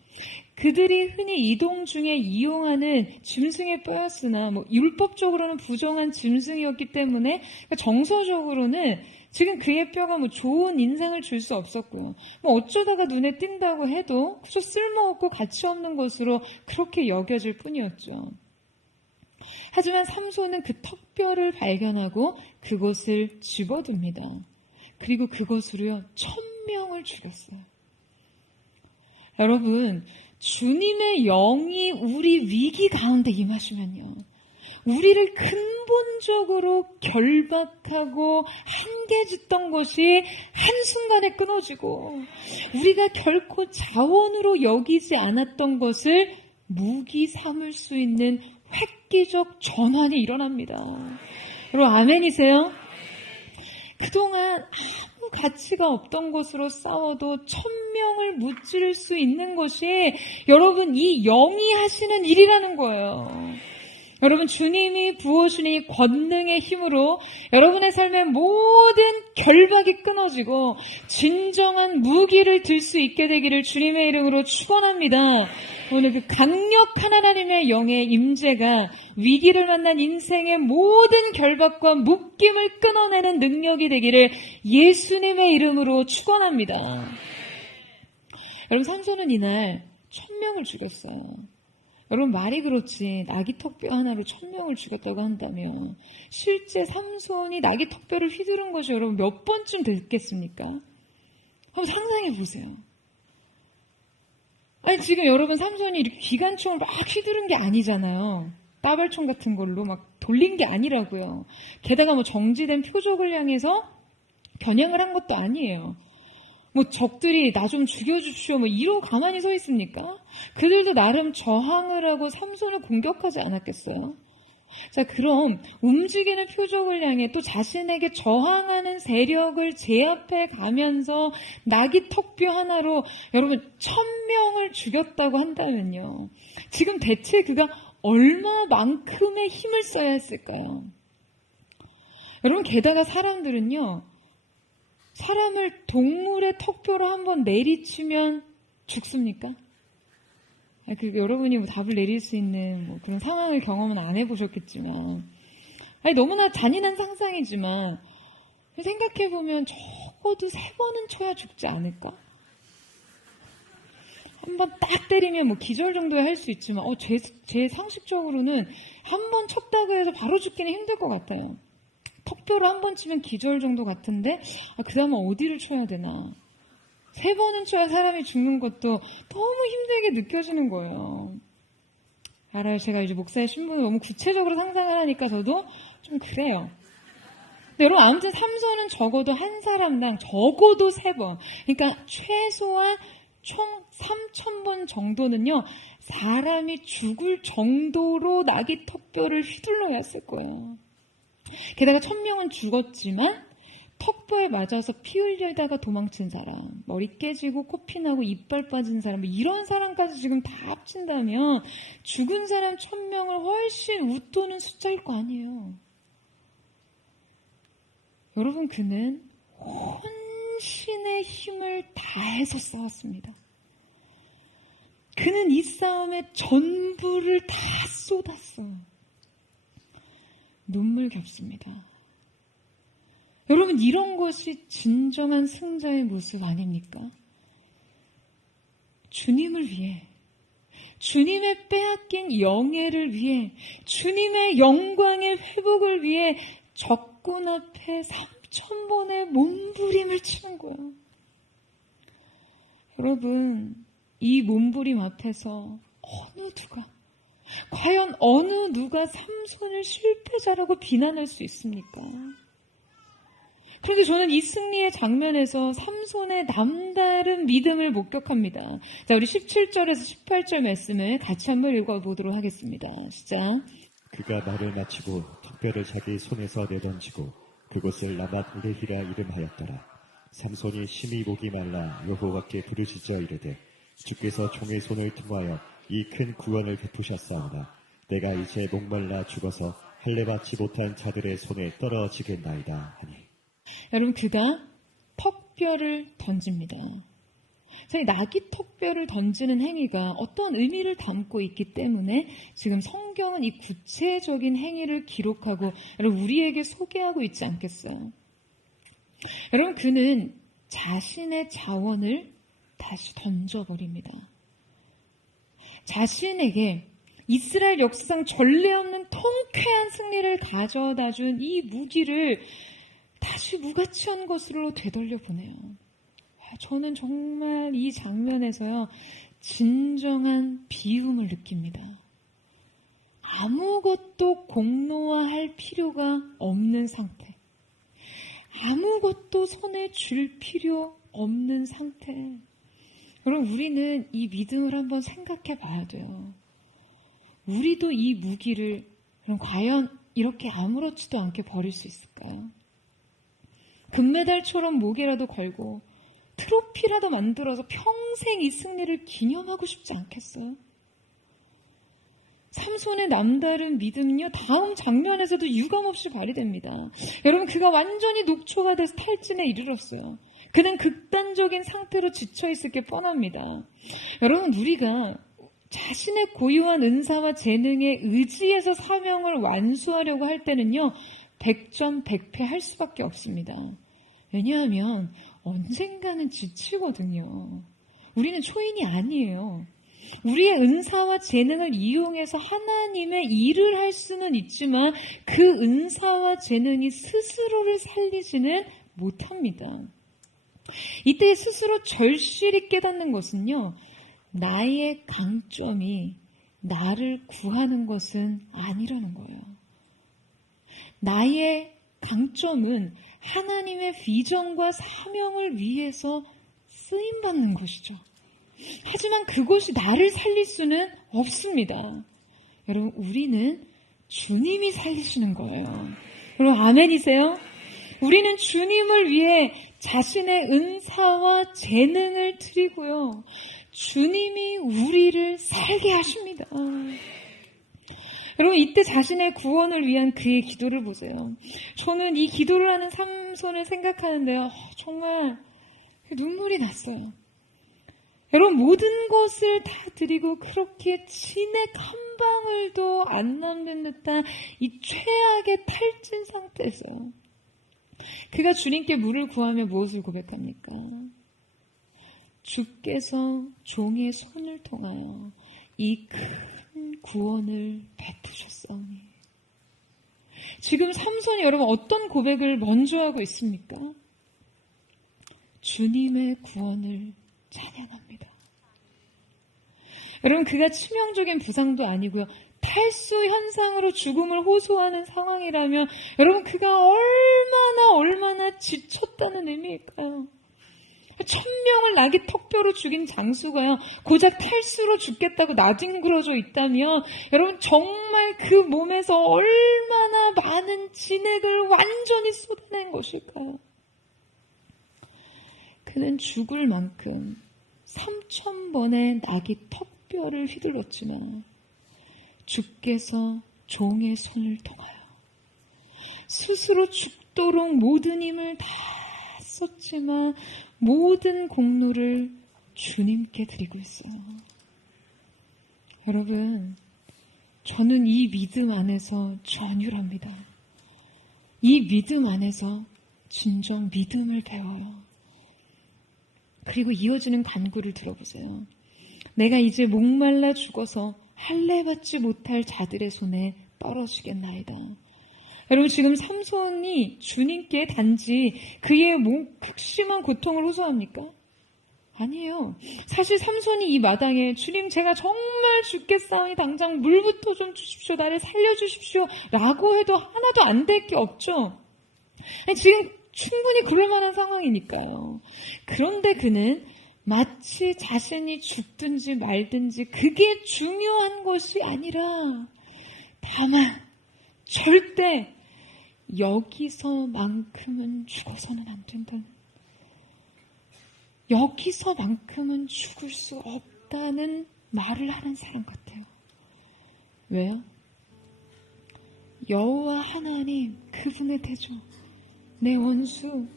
그들이 흔히 이동 중에 이용하는 짐승의 뼈였으나 율법적으로는 부정한 짐승이었기 때문에 정서적으로는 지금 그의 뼈가 좋은 인상을 줄 수 없었고요. 어쩌다가 눈에 띈다고 해도 그저 쓸모없고 가치 없는 것으로 그렇게 여겨질 뿐이었죠. 하지만 삼손은 그 턱뼈를 발견하고 그것을 집어듭니다. 그리고 그것으로요 1000명을 죽였어요. 여러분 주님의 영이 우리 위기 가운데 임하시면요 우리를 근본적으로 결박하고 한계짓던 것이 한순간에 끊어지고 우리가 결코 자원으로 여기지 않았던 것을 무기 삼을 수 있는 획기적 전환이 일어납니다. 여러분 아멘이세요? 그동안 아무 가치가 없던 것으로 싸워도 1000명을 무찌를 수 있는 것이 여러분 이 영이 하시는 일이라는 거예요. 여러분 주님이 부어주신 이 권능의 힘으로 여러분의 삶의 모든 결박이 끊어지고 진정한 무기를 들 수 있게 되기를 주님의 이름으로 축원합니다. 오늘 그 강력한 하나님의 영의 임재가 위기를 만난 인생의 모든 결박과 묶임을 끊어내는 능력이 되기를 예수님의 이름으로 축원합니다. 여러분 삼손은 이날 1000명을 죽였어요. 여러분 말이 그렇지 나귀 턱뼈 하나로 1000명을 죽였다고 한다면 실제 삼손이 나귀 턱뼈를 휘두른 것이 여러분 몇 번쯤 됐겠습니까? 한번 상상해 보세요. 아니 지금 여러분 삼손이 이렇게 기관총을 막 휘두른 게 아니잖아요. 따발총 같은 걸로 막 돌린 게 아니라고요. 게다가 정지된 표적을 향해서 겨냥을 한 것도 아니에요. 적들이 나 좀 죽여주십시오 이러고 가만히 서 있습니까? 그들도 나름 저항을 하고 삼손을 공격하지 않았겠어요? 자, 그럼 움직이는 표적을 향해 또 자신에게 저항하는 세력을 제압해 가면서 나귀 턱뼈 하나로 여러분 1000명을 죽였다고 한다면요. 지금 대체 그가 얼마만큼의 힘을 써야 했을까요? 여러분, 게다가 사람들은요, 사람을 동물의 턱뼈로 한번 내리치면 죽습니까? 여러분이 답을 내릴 수 있는 그런 상황을 경험은 안 해보셨겠지만, 너무나 잔인한 상상이지만, 생각해보면 적어도 3번은 쳐야 죽지 않을까? 한번 딱 때리면 기절 정도야 할 수 있지만, 제 상식적으로는 한 번 쳤다고 해서 바로 죽기는 힘들 것 같아요. 턱뼈로 한 번 치면 기절 정도 같은데, 그 다음에 어디를 쳐야 되나? 3번은 쳐야 사람이 죽는 것도 너무 힘들게 느껴지는 거예요. 알아요. 제가 이제 목사의 신분을 너무 구체적으로 상상을 하니까 저도 좀 그래요. 근데 여러분, 아무튼 삼손은 적어도 한 사람당 적어도 3번. 그러니까 최소한 총 3,000번 정도는요, 사람이 죽을 정도로 나귀 턱뼈를 휘둘러야 했을 거예요. 게다가 1,000명은 죽었지만 턱뼈에 맞아서 피 흘리다가 도망친 사람, 머리 깨지고 코피 나고 이빨 빠진 사람, 이런 사람까지 지금 다 합친다면 죽은 사람 1,000명을 훨씬 웃도는 숫자일 거 아니에요. 여러분, 그는 혼신의 힘을 다해서 싸웠습니다. 그는 이 싸움에 전부를 다 쏟았어요. 눈물겹습니다. 여러분, 이런 것이 진정한 승자의 모습 아닙니까? 주님을 위해, 주님의 빼앗긴 영예를 위해, 주님의 영광의 회복을 위해 적군 앞에 3,000번의 몸부림을 치는 거예요. 여러분, 이 몸부림 앞에서 과연 어느 누가 삼손을 실패자라고 비난할 수 있습니까? 그런데 저는 이 승리의 장면에서 삼손의 남다른 믿음을 목격합니다. 자, 우리 17절에서 18절 말씀을 같이 한번 읽어보도록 하겠습니다. 시작. 그가 말을 마치고 턱뼈를 자기 손에서 내던지고 그곳을 라맛 레히라 이름하였더라. 삼손이 심히 목이 말라 여호와께 부르짖어 이르되 주께서 종의 손을 통하여 이 큰 구원을 베푸셨사오나 내가 이제 목말라 죽어서 할례받지 못한 자들의 손에 떨어지겠나이다 하니. 여러분, 그가 턱뼈를 던집니다. 나귀 턱뼈를 던지는 행위가 어떤 의미를 담고 있기 때문에 지금 성경은 이 구체적인 행위를 기록하고 우리에게 소개하고 있지 않겠어요? 여러분, 그는 자신의 자원을 다시 던져버립니다. 자신에게 이스라엘 역사상 전례 없는 통쾌한 승리를 가져다 준 이 무기를 다시 무가치한 것으로 되돌려 보내요. 저는 정말 이 장면에서요, 진정한 비움을 느낍니다. 아무것도 공로화할 필요가 없는 상태. 아무것도 손에 줄 필요 없는 상태. 여러분, 우리는 이 믿음을 한번 생각해 봐야 돼요. 우리도 이 무기를 과연 이렇게 아무렇지도 않게 버릴 수 있을까요? 금메달처럼 목에라도 걸고 트로피라도 만들어서 평생 이 승리를 기념하고 싶지 않겠어요? 삼손의 남다른 믿음은요, 다음 장면에서도 유감없이 발휘됩니다. 여러분, 그가 완전히 녹초가 돼서 탈진에 이르렀어요. 그는 극단적인 상태로 지쳐있을 게 뻔합니다. 여러분, 우리가 자신의 고유한 은사와 재능에 의지해서 사명을 완수하려고 할 때는요, 100점 100패 할 수밖에 없습니다. 왜냐하면 언젠가는 지치거든요. 우리는 초인이 아니에요. 우리의 은사와 재능을 이용해서 하나님의 일을 할 수는 있지만 그 은사와 재능이 스스로를 살리지는 못합니다. 이때 스스로 절실히 깨닫는 것은요, 나의 강점이 나를 구하는 것은 아니라는 거예요. 나의 강점은 하나님의 비전과 사명을 위해서 쓰임받는 것이죠. 하지만 그것이 나를 살릴 수는 없습니다. 여러분, 우리는 주님이 살리시는 거예요. 여러분, 아멘이세요? 우리는 주님을 위해 자신의 은사와 재능을 드리고요, 주님이 우리를 살게 하십니다. 여러분, 이때 자신의 구원을 위한 그의 기도를 보세요. 저는 이 기도를 하는 삼손을 생각하는데요, 정말 눈물이 났어요. 여러분, 모든 것을 다 드리고 그렇게 진액 한 방울도 안 남는 듯한 이 최악의 탈진 상태에서요, 그가 주님께 물을 구하며 무엇을 고백합니까? 주께서 종의 손을 통하여 이 큰 구원을 베푸셨사오니. 지금 삼손이 여러분 어떤 고백을 먼저 하고 있습니까? 주님의 구원을 찬양합니다. 여러분, 그가 치명적인 부상도 아니고요, 탈수 현상으로 죽음을 호소하는 상황이라면 여러분, 그가 얼마나 지쳤다는 의미일까요? 1000명을 낙이 턱뼈로 죽인 장수가요, 고작 탈수로 죽겠다고 나뒹굴어져 있다면 여러분, 정말 그 몸에서 얼마나 많은 진액을 완전히 쏟아낸 것일까요? 그는 죽을 만큼 3000번의 낙이 턱뼈를 휘둘렀지만 주께서 종의 손을 통하여 스스로 죽도록 모든 힘을 다 썼지만 모든 공로를 주님께 드리고 있어요. 여러분, 저는 이 믿음 안에서 전율합니다. 이 믿음 안에서 진정 믿음을 배워요. 그리고 이어지는 간구를 들어보세요. 내가 이제 목말라 죽어서 할례받지 못할 자들의 손에 떨어지겠나이다. 여러분, 지금 삼손이 주님께 단지 그의 극심한 고통을 호소합니까? 아니에요. 사실 삼손이 이 마당에 주님, 제가 정말 죽겠사오니 당장 물부터 좀 주십시오, 나를 살려주십시오 라고 해도 하나도 안 될 게 없죠. 지금 충분히 그럴 만한 상황이니까요. 그런데 그는 마치 자신이 죽든지 말든지 그게 중요한 것이 아니라 다만 절대 여기서만큼은 죽어서는 안 된다는, 여기서만큼은 죽을 수 없다는 말을 하는 사람 같아요. 왜요? 여호와 하나님, 그분의 대조, 내 원수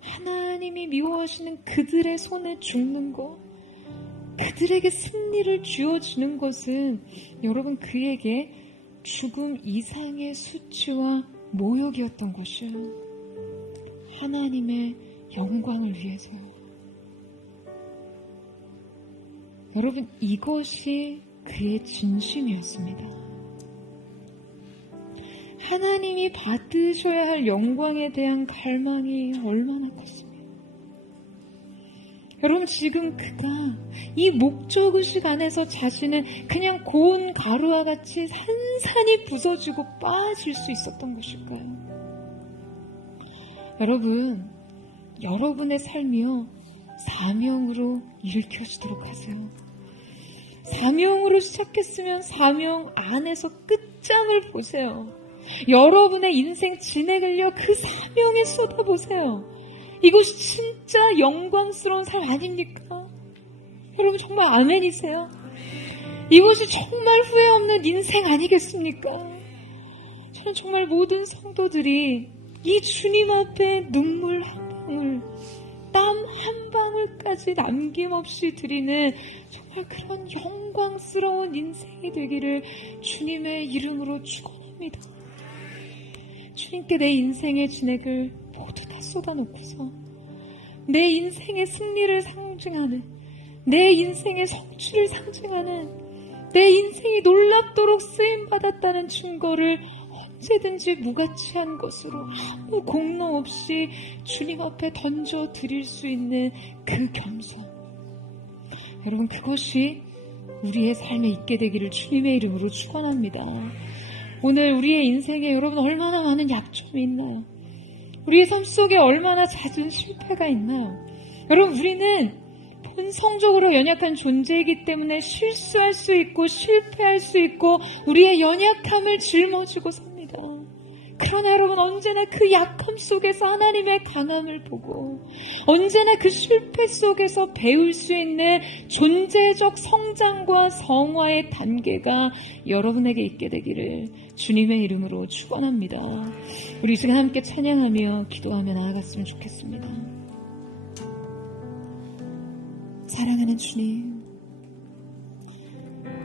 하나님이 미워하시는 그들의 손에 죽는 것, 그들에게 승리를 쥐어주는 것은 여러분, 그에게 죽음 이상의 수치와 모욕이었던 것이요, 하나님의 영광을 위해서요. 여러분, 이것이 그의 진심이었습니다. 하나님이 받으셔야 할 영광에 대한 갈망이 얼마나 컸습니까? 여러분, 지금 그가 이 목적의식 안에서 자신은 그냥 고운 가루와 같이 산산이 부서지고 빠질 수 있었던 것일까요? 여러분, 여러분의 삶이요, 사명으로 일으켜지도록 하세요. 사명으로 시작했으면 사명 안에서 끝장을 보세요. 여러분의 인생 진액을요, 그 사명에 쏟아보세요. 이것이 진짜 영광스러운 삶 아닙니까? 여러분, 정말 아멘이세요? 이것이 정말 후회 없는 인생 아니겠습니까? 저는 정말 모든 성도들이 이 주님 앞에 눈물 한 방울, 땀 한 방울까지 남김없이 드리는 정말 그런 영광스러운 인생이 되기를 주님의 이름으로 축원합니다. 주님께 내 인생의 진액을 모두 다 쏟아놓고서 내 인생의 승리를 상징하는, 내 인생의 성취를 상징하는, 내 인생이 놀랍도록 쓰임받았다는 증거를 언제든지 무가치한 것으로 아무 공로 없이 주님 앞에 던져 드릴 수 있는 그 겸손, 여러분, 그것이 우리의 삶에 있게 되기를 주님의 이름으로 축원합니다. 오늘 우리의 인생에 여러분 얼마나 많은 약점이 있나요? 우리의 삶 속에 얼마나 잦은 실패가 있나요? 여러분, 우리는 본성적으로 연약한 존재이기 때문에 실수할 수 있고 실패할 수 있고 우리의 연약함을 짊어지고 삽니다. 그러나 여러분, 언제나 그 약함 속에서 하나님의 강함을 보고, 언제나 그 실패 속에서 배울 수 있는 존재적 성장과 성화의 단계가 여러분에게 있게 되기를 주님의 이름으로 축원합니다. 우리 지금 함께 찬양하며 기도하며 나아갔으면 좋겠습니다. 사랑하는 주님,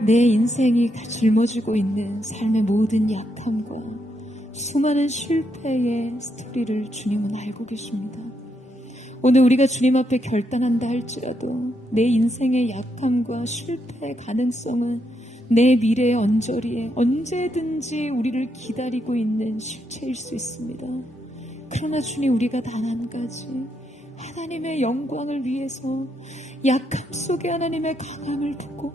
내 인생이 짊어지고 있는 삶의 모든 약함과 수많은 실패의 스토리를 주님은 알고 계십니다. 오늘 우리가 주님 앞에 결단한다 할지라도 내 인생의 약함과 실패의 가능성은 내 미래의 언저리에 언제든지 우리를 기다리고 있는 실체일 수 있습니다. 그러나 주님, 우리가 단 한 가지, 하나님의 영광을 위해서 약함 속에 하나님의 강함을 보고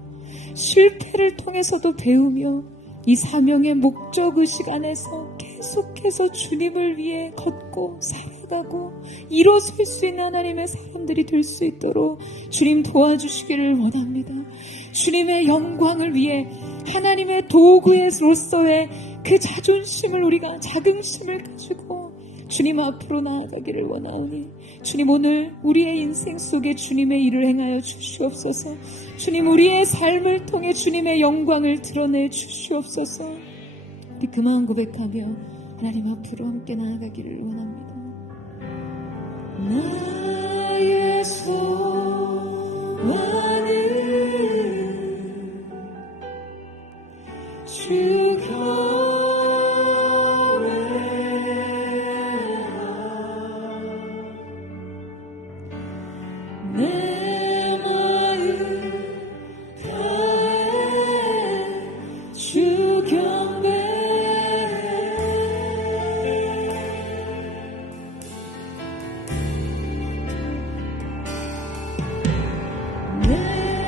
실패를 통해서도 배우며 이 사명의 목적의식 안에서 계속해서 주님을 위해 걷고 살아가고 일어설 수 있는 하나님의 사람들이 될 수 있도록 주님 도와주시기를 원합니다. 주님의 영광을 위해 하나님의 도구로서의 그 자존심을, 우리가 자긍심을 가지고 주님 앞으로 나아가기를 원하오니, 주님, 오늘 우리의 인생 속에 주님의 일을 행하여 주시옵소서. 주님, 우리의 삶을 통해 주님의 영광을 드러내 주시옵소서. 우리 그 마음 고백하며 하나님 앞으로 함께 나아가기를 원합니다. 나의 소원은 주 내 마음 다해 주 경배해. 내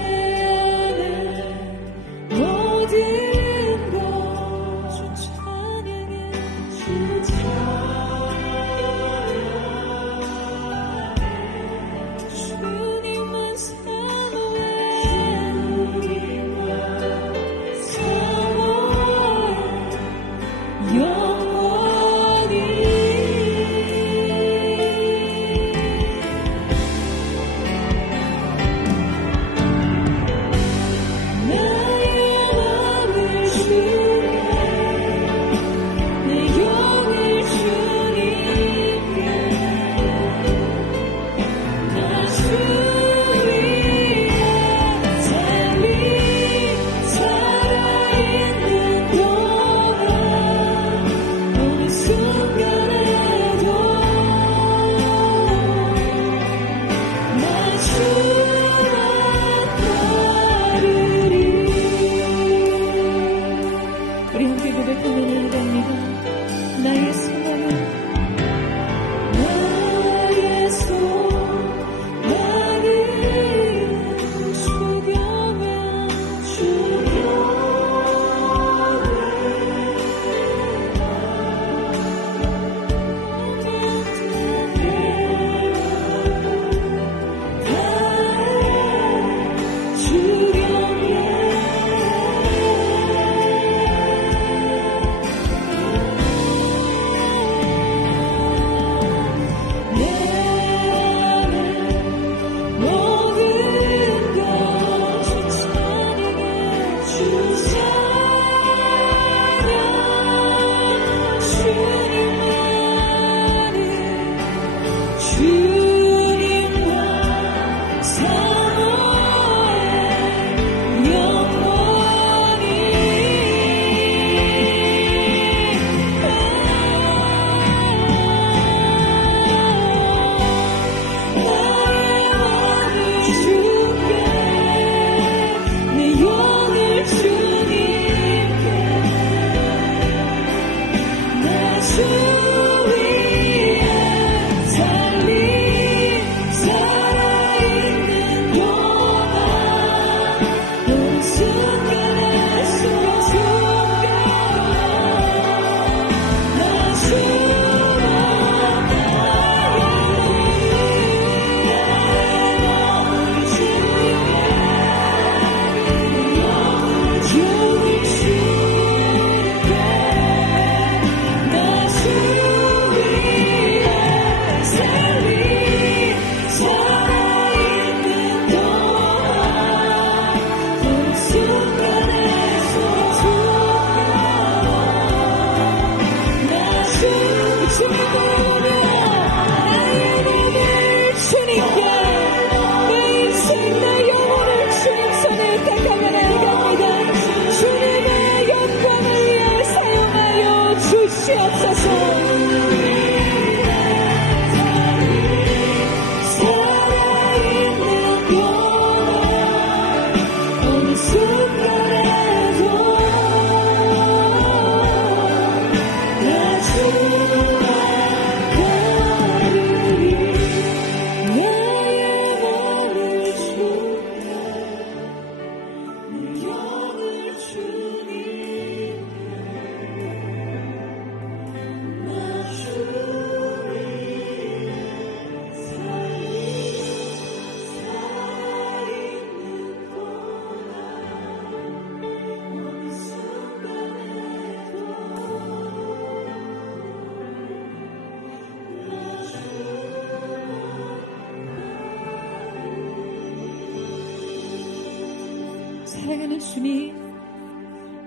사랑하는 주님,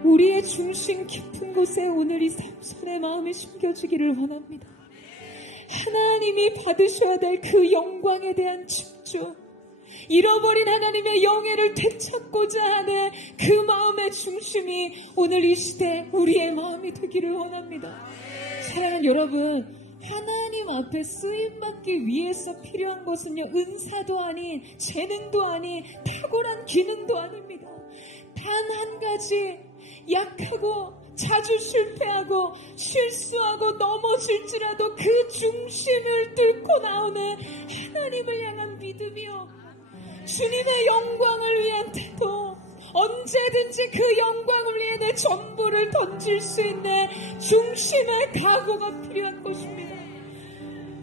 우리의 중심 깊은 곳에 오늘 이 삼손의 마음이 숨겨지기를 원합니다. 하나님이 받으셔야 될 그 영광에 대한 집중, 잃어버린 하나님의 영예를 되찾고자 하는 그 마음의 중심이 오늘 이 시대 우리의 마음이 되기를 원합니다. 사랑하는 여러분, 하나님 앞에 쓰임받기 위해서 필요한 것은요, 은사도 아닌, 재능도 아닌, 탁월한 기능도 아닙니다. 단 한 가지, 약하고 자주 실패하고 실수하고 넘어질지라도 그 중심을 뚫고 나오는 하나님을 향한 믿음이요, 주님의 영광을 위한 태도, 언제든지 그 영광을 위해 내 전부를 던질 수 있는 중심의 각오가 필요한 것입니다.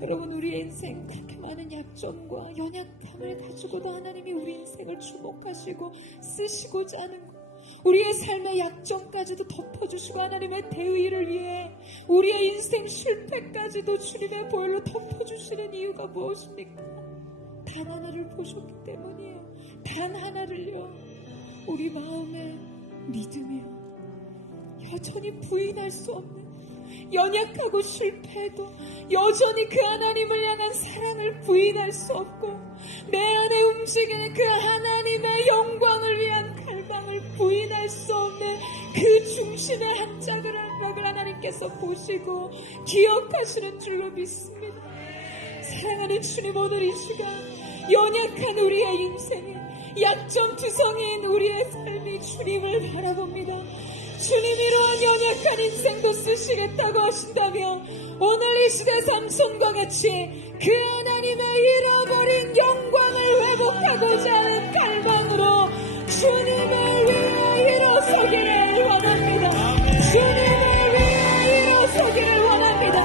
여러분, 우리의 인생 그렇게 많은 약점과 연약함을 가지고도 하나님이 우리 인생을 주목하시고 쓰시고자 하는 것, 우리의 삶의 약점까지도 덮어주시고 하나님의 대의를 위해 우리의 인생 실패까지도 주님의 보혈로 덮어주시는 이유가 무엇입니까? 단 하나를 보셨기 때문이에요. 단 하나를요, 우리 마음의 믿음이요, 여전히 부인할 수 없는, 연약하고 실패해도 여전히 그 하나님을 향한 사랑을 부인할 수 없고, 내 안에 움직이는 그 하나님의 영광을 위한 갈망을 부인할 수 없는 그 중심의 한 짝을 하나님께서 보시고 기억하시는 줄로 믿습니다. 사랑하는 주님, 오늘 이 시간 연약한 우리의 인생에 약점투성이인 우리의 삶이 주님을 바라봅니다. 주님, 이러한 연약한 인생도 쓰시겠다고 하신다며 오늘 이 시대 삼손과 같이 그 하나님의 잃어버린 영광을 회복하고자 하는 갈망으로 주님을 위해 일어서기를 원합니다. 주님을 위해 일어서기를 원합니다.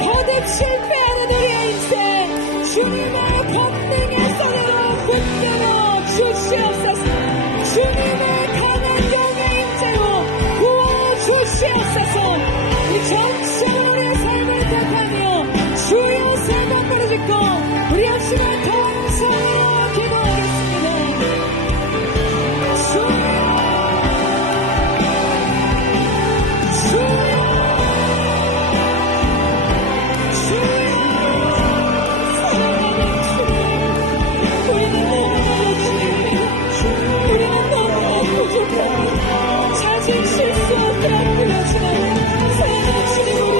거듭 실패하는 우리의 인생, 주님의 권능의 손으로 붙들어 주시옵소서. 주님의 강한 영의 임재로 주시옵소서. 우리 전체의 삶을 택하며 주여 세 번 부르짖고 우리 합심을 동성으로 기도하겠습니다. 주여, 주여, 주여, 사랑하는 주님, 우리는 너무나 주님입니다. 우리는 너무나 부족합니다. 자진 실수 없게 부려지는 사랑하는 주님,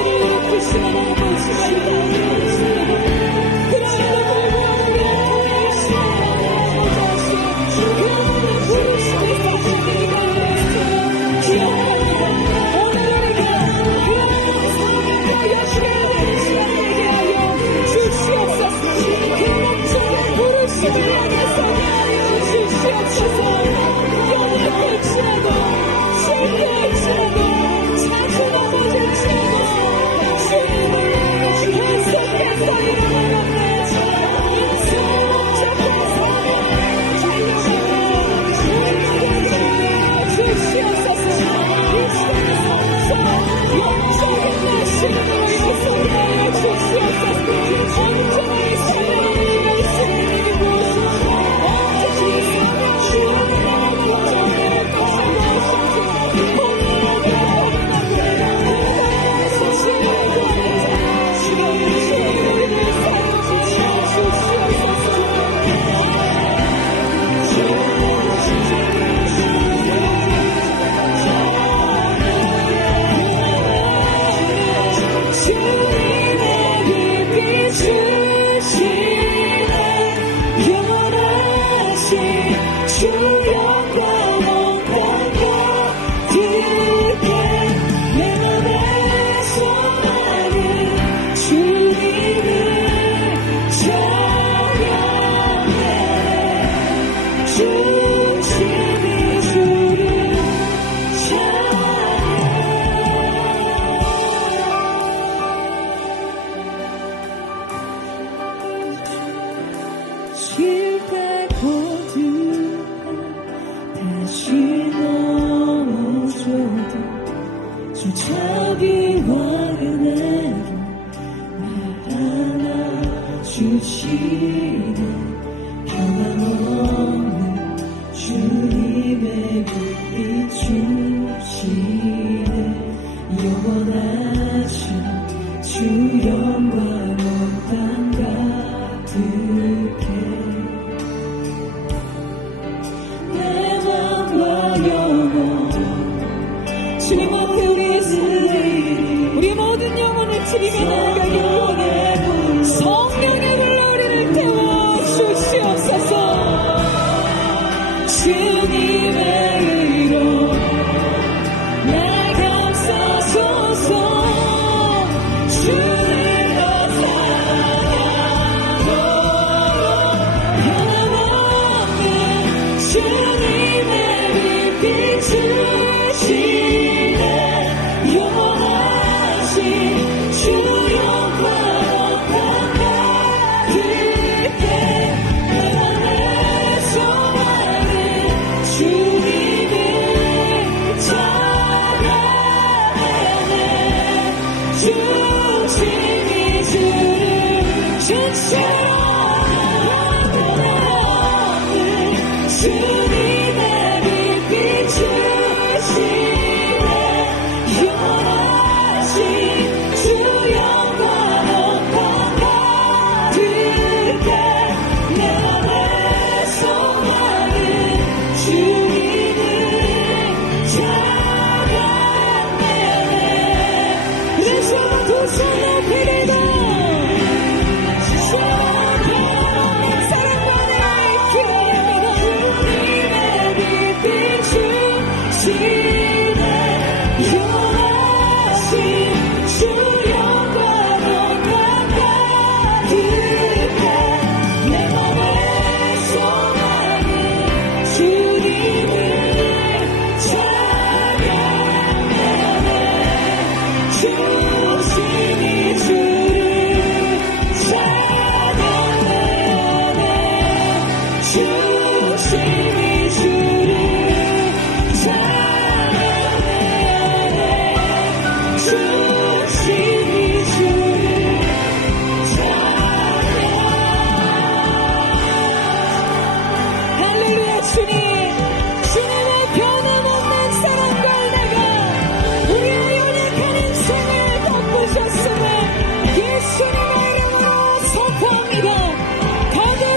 다시 넘어져도 저 자비와 은혜로 날 안아주시네. 변함없는 주님의 빛 비추시네. 영원하신 주 영광 온 땅 가득해. 내 맘과 영혼 주님은 우리 모든 영혼을 주님의 나가길 원해. 성령의 불로 우리를 태워주시옵소서. 주님의 의로 날 감싸소서. 주를 더 사랑하도록 변함없는 주님의 빛 비추시네. 영원하신 주 영광 가득해. 하나의 소망은 주님을 찬양하네. 주님이 주를 주시옵소서. 주님의 빛 비추시네. 영원하신 주 영광 온 땅 가득해. 내 안의 소망은 주님을 찬양하네. 그래서 두 손 높이 들고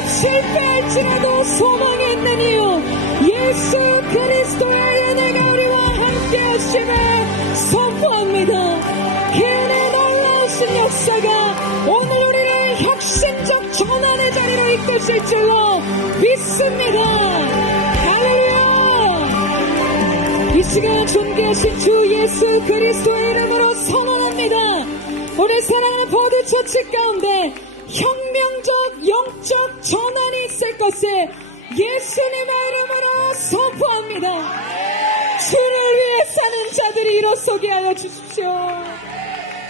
실패할지라도 소망이 있는 이유 예수 그리스도의 은혜가 우리와 함께 하심을 선포합니다. 그 은혜 놀라우신 역사가 오늘 우리를 혁신적 전환의 자리로 이끄실 줄로 믿습니다. 할렐루야. 이 시간 존귀하신 주 예수 그리스도의 이름으로 선언합니다. 오늘 사랑하는 보드처치 가운데 혁명적 영적 전환이 있을 것을 예수님의 이름으로 선포합니다. 주를 위해 사는 자들이 일어서게 하여 주십시오.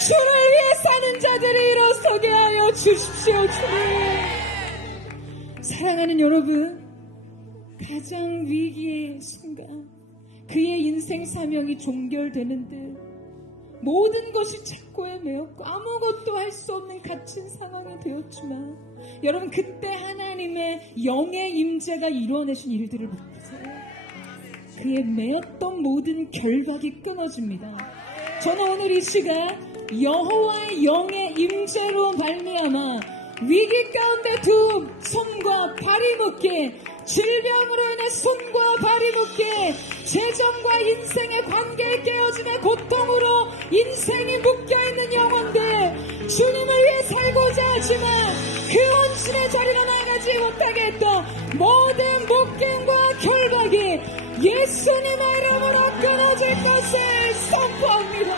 주를 위해 사는 자들이 일어서게 하여 주십시오. 주님. 사랑하는 여러분, 가장 위기의 순간 그의 인생 사명이 종결되는 듯 모든 것이 착고에 매였고 아무것도 할 수 없는 갇힌 상황이 되었지만 여러분 그때 하나님의 영의 임재가 이루어내신 일들을 보세요. 그의 매였던 모든 결박이 끊어집니다. 저는 오늘 이 시간 여호와의 영의 임재로 말미암아 위기 가운데 두 손과 발이 묶인 질병으로 인해 손과 발이 묶인 재정과 인생의 관계에 깨어짐의 고통으로 인생이 묶여있는 영혼들 주님을 위해 살고자 하지만 그 헌신의 자리로 나가지 못하게 했던 모든 묶임과 결박이 예수님의 이름으로 끊어질 것을 선포합니다.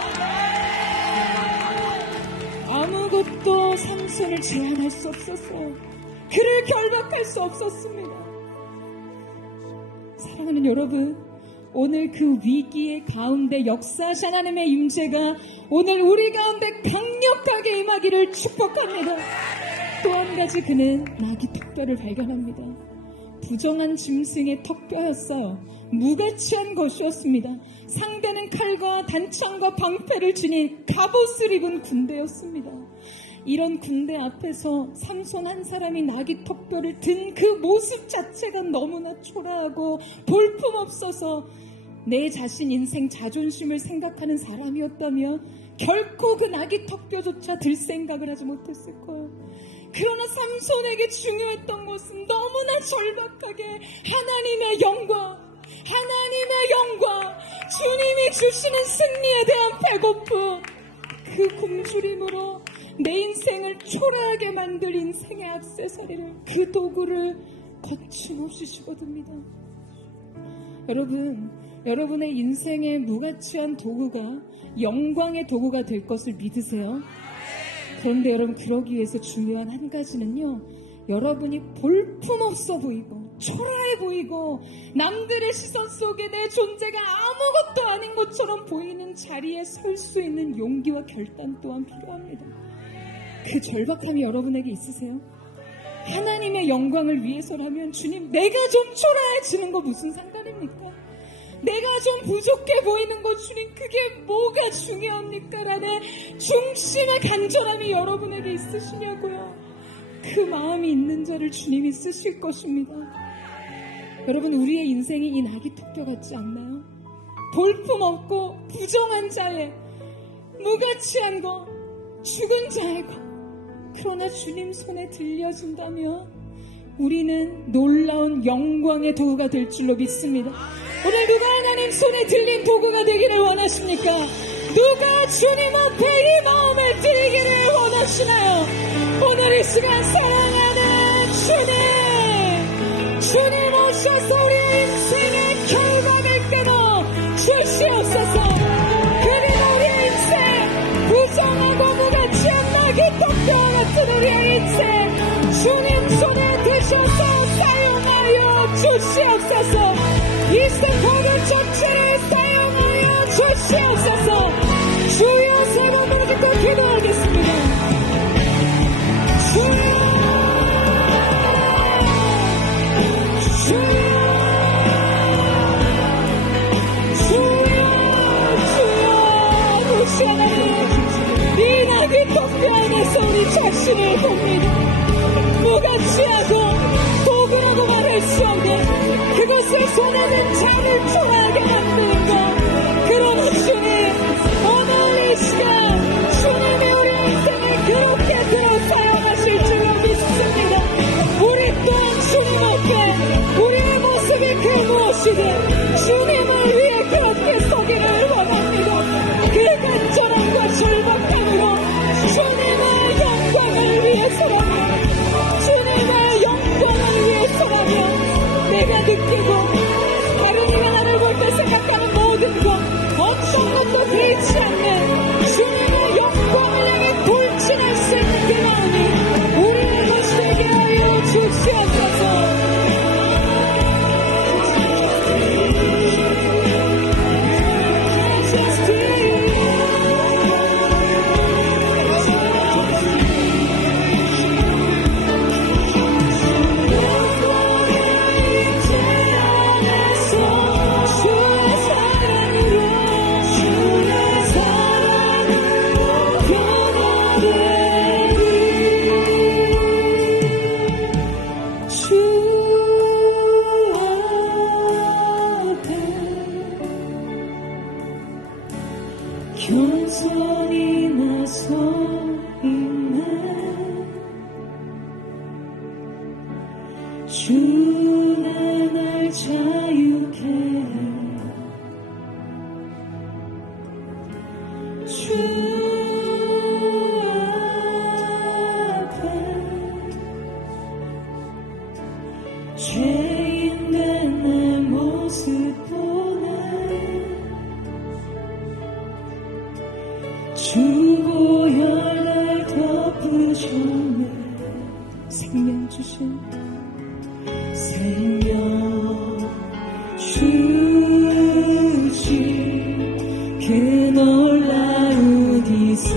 아무것도 삼손을 제한할 수 없었어. 그를 결박할 수 없었습니다. 사랑하는 여러분, 오늘 그 위기의 가운데 역사하신 하나님의 임재가 오늘 우리 가운데 강력하게 임하기를 축복합니다. 또 한 가지 그는 낙이 특별을 발견합니다. 부정한 짐승의 턱뼈였어요. 무가치한 것이었습니다. 상대는 칼과 단창과 방패를 지닌 갑옷을 입은 군대였습니다. 이런 군대 앞에서 삼손 한 사람이 나귀 턱뼈를 든 그 모습 자체가 너무나 초라하고 볼품없어서 내 자신 인생 자존심을 생각하는 사람이었다면 결코 그 나귀 턱뼈조차 들 생각을 하지 못했을 거예요. 그러나 삼손에게 중요했던 것은 너무나 절박하게 하나님의 영광, 주님이 주시는 승리에 대한 배고픔, 그 굶주림으로 내 인생을 초라하게 만들 인생의 액세서리를, 그 도구를 거침없이 집어듭니다. 여러분의 인생의 무가치한 도구가 영광의 도구가 될 것을 믿으세요? 그런데 여러분, 그러기 위해서 중요한 한 가지는요, 여러분이 볼품없어 보이고 초라해 보이고 남들의 시선 속에 내 존재가 아무것도 아닌 것처럼 보이는 자리에 설 수 있는 용기와 결단 또한 필요합니다. 그 절박함이 여러분에게 있으세요? 하나님의 영광을 위해서라면, 주님, 내가 좀 초라해지는 거 무슨 상관입니까? 내가 좀 부족해 보이는 것, 주님, 그게 뭐가 중요합니까? 라는 중심의 간절함이 여러분에게 있으시냐고요. 그 마음이 있는 자를 주님이 쓰실 것입니다. 여러분, 우리의 인생이 이 나귀 턱뼈 같지 않나요? 볼품없고 부정한 자의, 무가치한 것, 죽은 자의 것. 그러나 주님 손에 들려준다면 우리는 놀라운 영광의 도구가 될 줄로 믿습니다. 오늘 누가 하나님 손에 들린 도구가 되기를 원하십니까? 누가 주님 앞에 이 마음을 드리기를 원하시나요? 오늘 이 시간 사랑하는 주님 오셔서 우리의 인생의 결과를 끊어 주시옵소서. 그리고 우리의 인생 부정하고 무가치한 나귀 턱뼈와 같은 우리의 인생 주님 손에 드셔서 사용하여 주시옵소서. 이 스포를 전체를 사용하여 주시옵소서. 주여, 세 번 부르짖고 기도하겠습니다. 주여, 아버지 하나님, 이 나귀 턱뼈 안에서 우리 자신을 봅니다. 무가치하고 도구라고 말할 수 없는 그것을 손에는 자를 초라하게 만드는 것. 그러나 주님, 오늘 이 시간 주님이 우리 인생을 그렇게 들어 사용하실 줄로 믿습니다. 우리 또한 주님 앞에 우리의 모습이 그 무엇이든 주님을 위해 그렇게 서기를 원합니다. 그 간절함과 절박함으로 주님의 영광을 위해서라면, 주님의 영광을 위해서라면 내가 느끼고 다른 이가 나를 볼 때 생각하는 모든 것, 어떤 것도 되지 않는 주님의 영광을 향해 돌진할 수 있는 그 마음이 우리의 것이 되게 하여 주시옵소서. 겸손히 나서 있네. 주가 날 자유케 주 앞에 죄인된 내 모습 주고 열날 덮으셨네. 생명 주신 생명 주신 그 놀라운 이생으로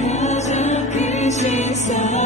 가장 크신 사랑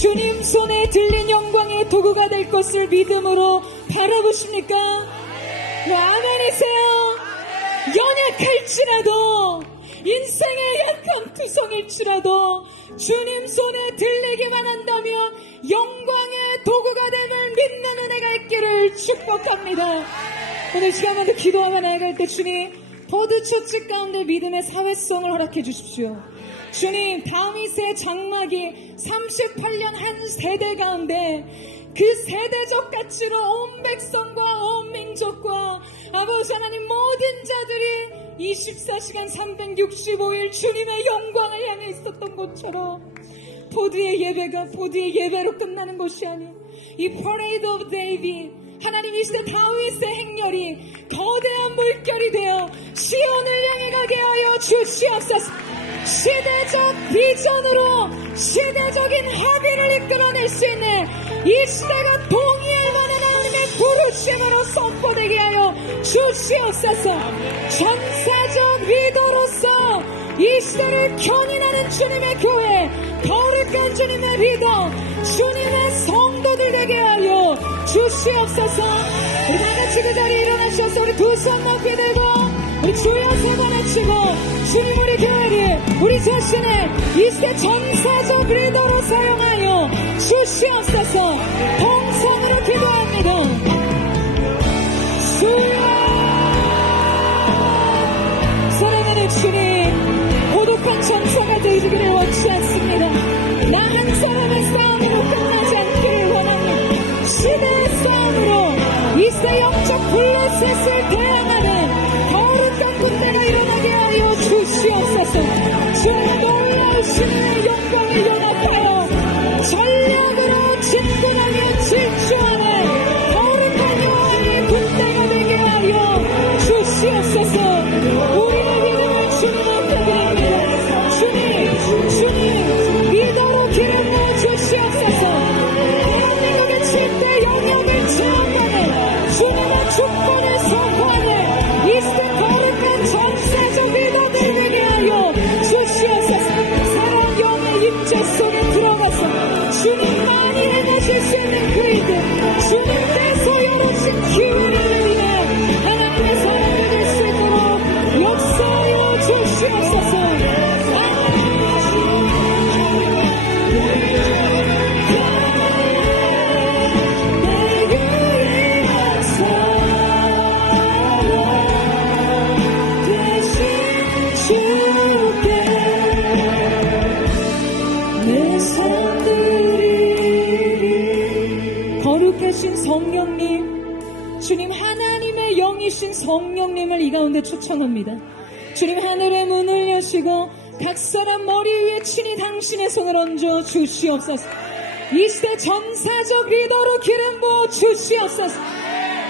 주님 손에 들린 영광의 도구가 될 것을 믿음으로 바라보십니까? 아멘이세요. 연약할지라도 인생의 약한 투성일지라도 주님 손에 들리기만 한다면 영광의 도구가 됨을 믿는 은혜가 있기를 축복합니다. 오늘 시간마다 기도하며 나아갈 때 주님 포드처치 가운데 믿음의 사회성을 허락해 주십시오. 주님 다윗의 장막이 38년 한 세대 가운데 그 세대적 가치로 온 백성과 온 민족과 아버지 하나님 모든 자들이 24시간 365일 주님의 영광을 향해 있었던 것처럼 포드의 예배가 포드의 예배로 끝나는 것이 아닌 이 Parade of David 하나님 이 시대 다윗의 행렬이 거대한 물결이 되어 시온을 향해 가게 하여 주시옵소서. 시대적 비전으로 시대적인 합의를 이끌어낼 수 있는 이 시대가 동의할 만한 하나님의 부르심으로 선포되게 하여 주시옵소서. 전사적 리더로서 이 시대를 견인하는 주님의 교회, 거룩한 주님의 리더, 주님의 성도들 되게 하여 주시옵소서. 우리 다같이 그 자리에 일어나셔서 우리 두 손 높이 들고 우리 주여 세 번 외치고 주님 우리 교회를 우리 자신을 이 시대 전사적 리더로 사용하여 주시옵소서. 동성으로 기도합니다. 주여 사랑하는 주님 고독한 전사가 되기를 원치 않습니다. 나 한 사람의 싸움으로 끝나지 않기를 원합니다. 시대의 싸움으로 이 시대 영적 블레셋을 대항하는 거룩한 군대가 일어나게 하여 주시옵소서. 주의 놀라우신 영광을 연합하여 전략으로 진군하며 질주하는 거룩한 여호와의 군대가 되게 하여 주시옵소서. 우리의 믿음을 주님 앞에 드립니다. 주님 리더로 기름 부어 주시옵소서. 대한민국의 7대 영역을 제압하는 주님의 주권을 선포하는 이 시대 거룩한 전세적 리더들 되게 하여 주시옵소서. 사랑 영의 입체 속에 들어가서 주님만이 해내실 수 있는 그 이들 주님께서 열어주신 기회를 내리는 하나님의 사람이 될 수 있도록 역사하여 주시옵소서. 거룩하신 성령님, 주님 하나님의 영이신 성령님을 이 가운데 초청합니다. 주님 하늘의 문을 여시고 각 사람 머리 위에 친히 당신의 손을 얹어 주시옵소서. 이 시대 전사적 리더로 기름 부어 주시옵소서.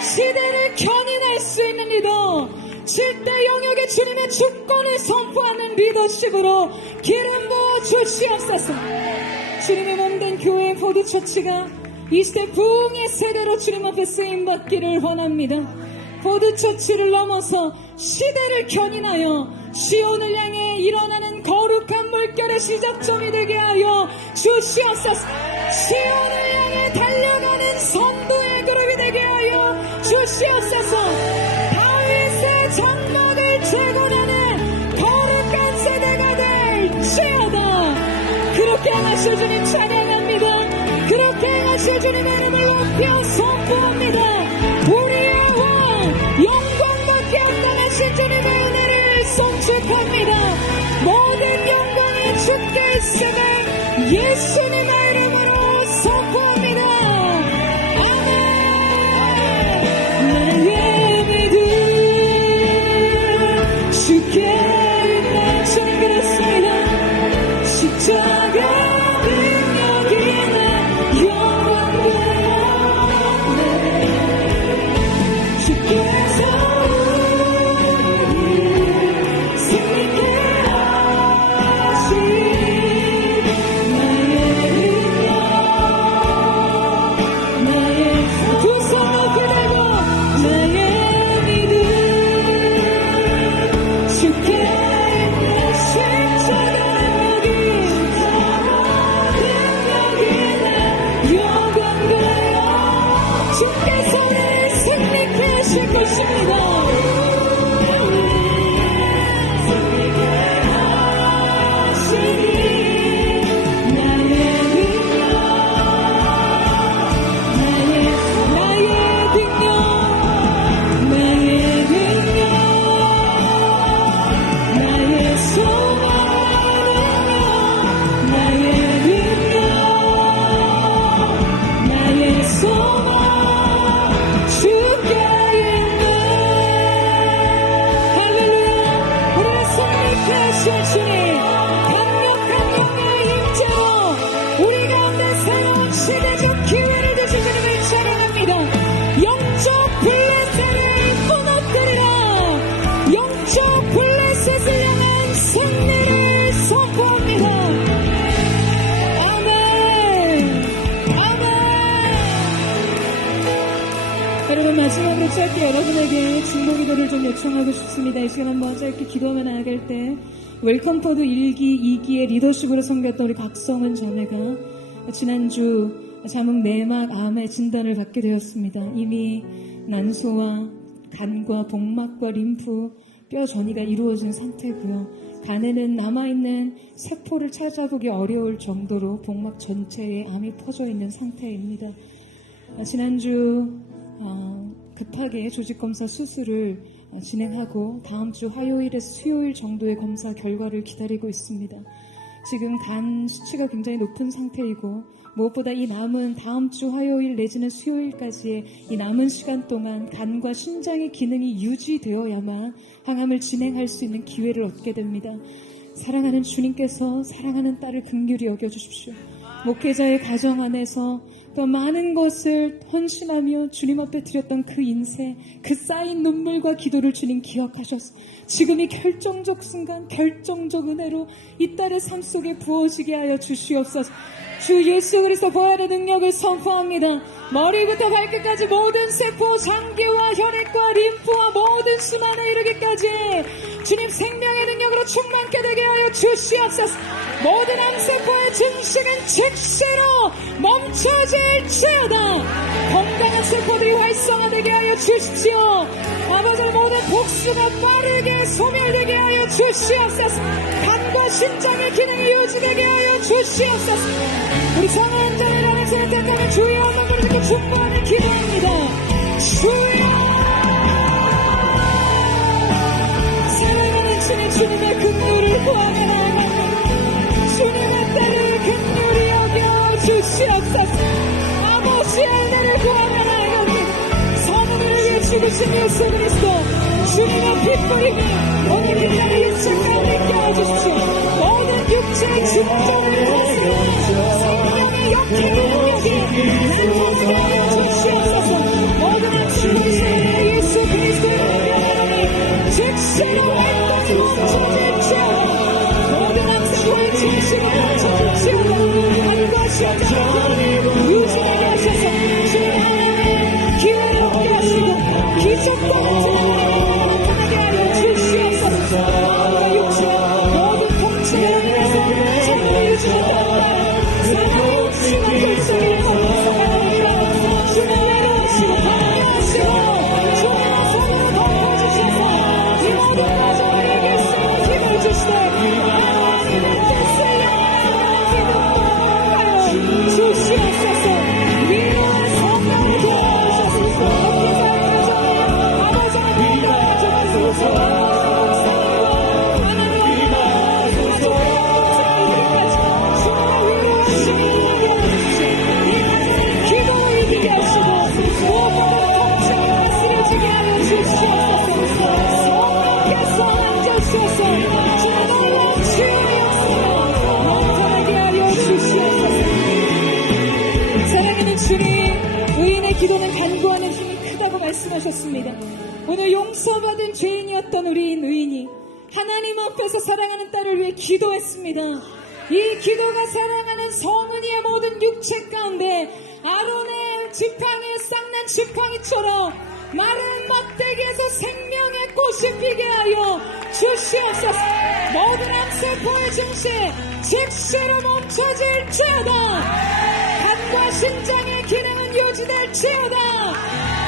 시대를 견인할 수 있는 리더, 7대 영역의 주님의 주권을 선포하는 리더십으로 기름 부어 주시옵소서. 주님의 몸된 교회 포드처치가 이 시대 부흥의 세대로 주님 앞에 쓰임받기를 원합니다. 포드처치를 넘어서 시대를 견인하여 시온을 향해 일어나는 거룩한 물결의 시작점이 되게 하여 주시옵소서. 시온을 향해 달려가는 선두의 그룹이 되게 하여 주시옵소서. 다윗의 장막을 재건하는 거룩한 세대가 될지어다. 그렇게 하실 주님 찬양합니다. 그렇게 하실 주님의 이름을 높여 선포합니다. 우리의 왕 영광밖에 없다하신 주님의 은혜를 송축합니다. 모든 영광이 주께 있음을 예수님의 이름으로 선포합니다. 아멘. 나의 믿음 주께 있는 주님 그렇습니다. 십자가 승리케 하신 나의 동쪽 블레셋을 향한 승리를 선포합니다. 아멘. 아멘. 여러분, 마지막으로 짧게 여러분에게 중보 기도를 좀 요청하고 싶습니다. 이 시간 한번 짧게 기도하며 나아갈 때 웰컴 포드 1기, 2기의 리더십으로 섬겼던 우리 박성은 자매가 지난주 자궁 내막 암의 진단을 받게 되었습니다. 이미 난소와 간과 복막과 림프, 뼈 전이가 이루어진 상태고요. 간에는 남아있는 세포를 찾아보기 어려울 정도로 복막 전체에 암이 퍼져 있는 상태입니다. 지난주 급하게 조직검사 수술을 진행하고 다음 주 화요일에서 수요일 정도의 검사 결과를 기다리고 있습니다. 지금 간 수치가 굉장히 높은 상태이고 무엇보다 이 남은 다음 주 화요일 내지는 수요일까지의 이 남은 시간 동안 간과 신장의 기능이 유지되어야만 항암을 진행할 수 있는 기회를 얻게 됩니다. 사랑하는 주님께서 사랑하는 딸을 긍휼히 여겨주십시오. 목회자의 가정 안에서 또 많은 것을 헌신하며 주님 앞에 드렸던 그 인생, 그 쌓인 눈물과 기도를 주님 기억하셔서 지금 이 결정적 순간, 결정적 은혜로 이 딸의 삶 속에 부어지게 하여 주시옵소서. 주 예수 그리스도 부활의 능력을 선포합니다. 머리부터 발끝까지 모든 세포, 장기와 혈액과 림프와 모든 수만에 이르기까지 주님 생명의 능력으로 충만케 되게 하여 주시옵소서. 모든 암세포의 증식은 즉시로 멈춰질지어다. 건강한 세포들이 활성화되게 하여 주십시오. 아버지, 모든 복수가 빠르게 소멸되게 하여 주시옵소서. 간과 심장의 기능이 유지되게 하여 주시옵소서. 우리 성한 자를 안에서는 택하는 주의 언어를 듣고 충만히 기도합니다. 주여, 사랑하는 주님, 주님의 긍휼을 구하며 나아가는 주님의 때를 긍휼히 여겨 주시옵소서. 아버지의 은혜를 구하며 나아가는 선물을 위해 죽으신 예수 그리스도 주님의 피 뿌림이 오늘 이 자리에 육체 가운데 껴주십시오. 모든 육체의 증정을 하세요. 생명의 역행의 능력이 나타나게 주시옵소서. 모든 암시의 예수 그리스도의 명하나니 즉시로 활동이 멈춰질지어다. 모든 암세포의 진실을 멈춰질지어다. 간과 심장을 유지하게 하셔서 주님 하나님의 기회를 얻게 하시고 기적과 진리를 나타나게 하여 주시옵소서. 모든 육체, 모든 통치를 위해서 정말 유지하다. 사랑의 심한 결정을 거듭나갑니다. 주님 내려오시고 반응하시고 주님의 손으로 덮어주셔서 이 모든 가정을 이길 수 있는 힘을 주시되 하나님의 뜻을 믿음으로 주시옵소서. 위로와 성령을 도와주셔서 아버지의 가정을 도와주셔서 사랑하는 주님, 의인의 기도는 간구하는 힘이 크다고 말씀하셨습니다. 오늘 용서받은 죄인이었던 우리 의인이 하나님 앞에서 사랑하는 딸을 위해 기도했습니다. 이 기도가 사랑하는 성은이의 모든 육체 가운데 아론의 지팡이에 쌍난 지팡이처럼 마른 막대기에서 생명의 꽃이 피게 하여 주시옵소서. 모든 암세포의 증식 즉시로 멈춰질지어다. 간과 심장의 기능은 유지될지어다.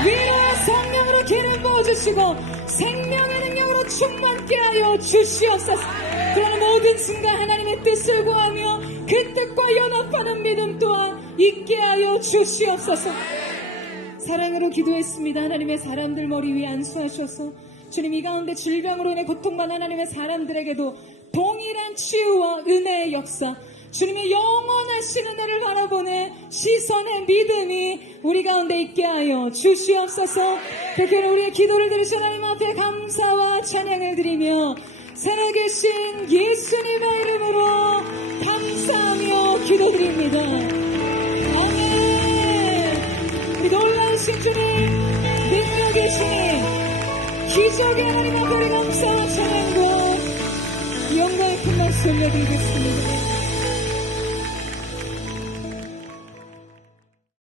위로와 성령으로 기름 부어주시고 생명의 능력으로 충만케 하여 주시옵소서. 그러나 모든 순간 하나님의 뜻을 구하며 그 뜻과 연합하는 믿음 또한 있게 하여 주시옵소서. 사랑으로 기도했습니다. 하나님의 사람들 머리 위에 안수하셔서 주님, 이 가운데 질병으로 인해 고통받는 하나님의 사람들에게도 동일한 치유와 은혜의 역사, 주님의 영원하신 은혜를 바라보는 시선의 믿음이 우리 가운데 있게 하여 주시옵소서. 특별히 우리의 기도를 들으신 하나님 앞에 감사와 찬양을 드리며 살아계신 예수님의 이름으로 감사하며 기도드립니다. 아멘. 우리 놀라우신 주님, 능력이시니 기적의 하나님 앞에 감사와 찬양과 영광의 큰 말씀 올려드리겠습니다.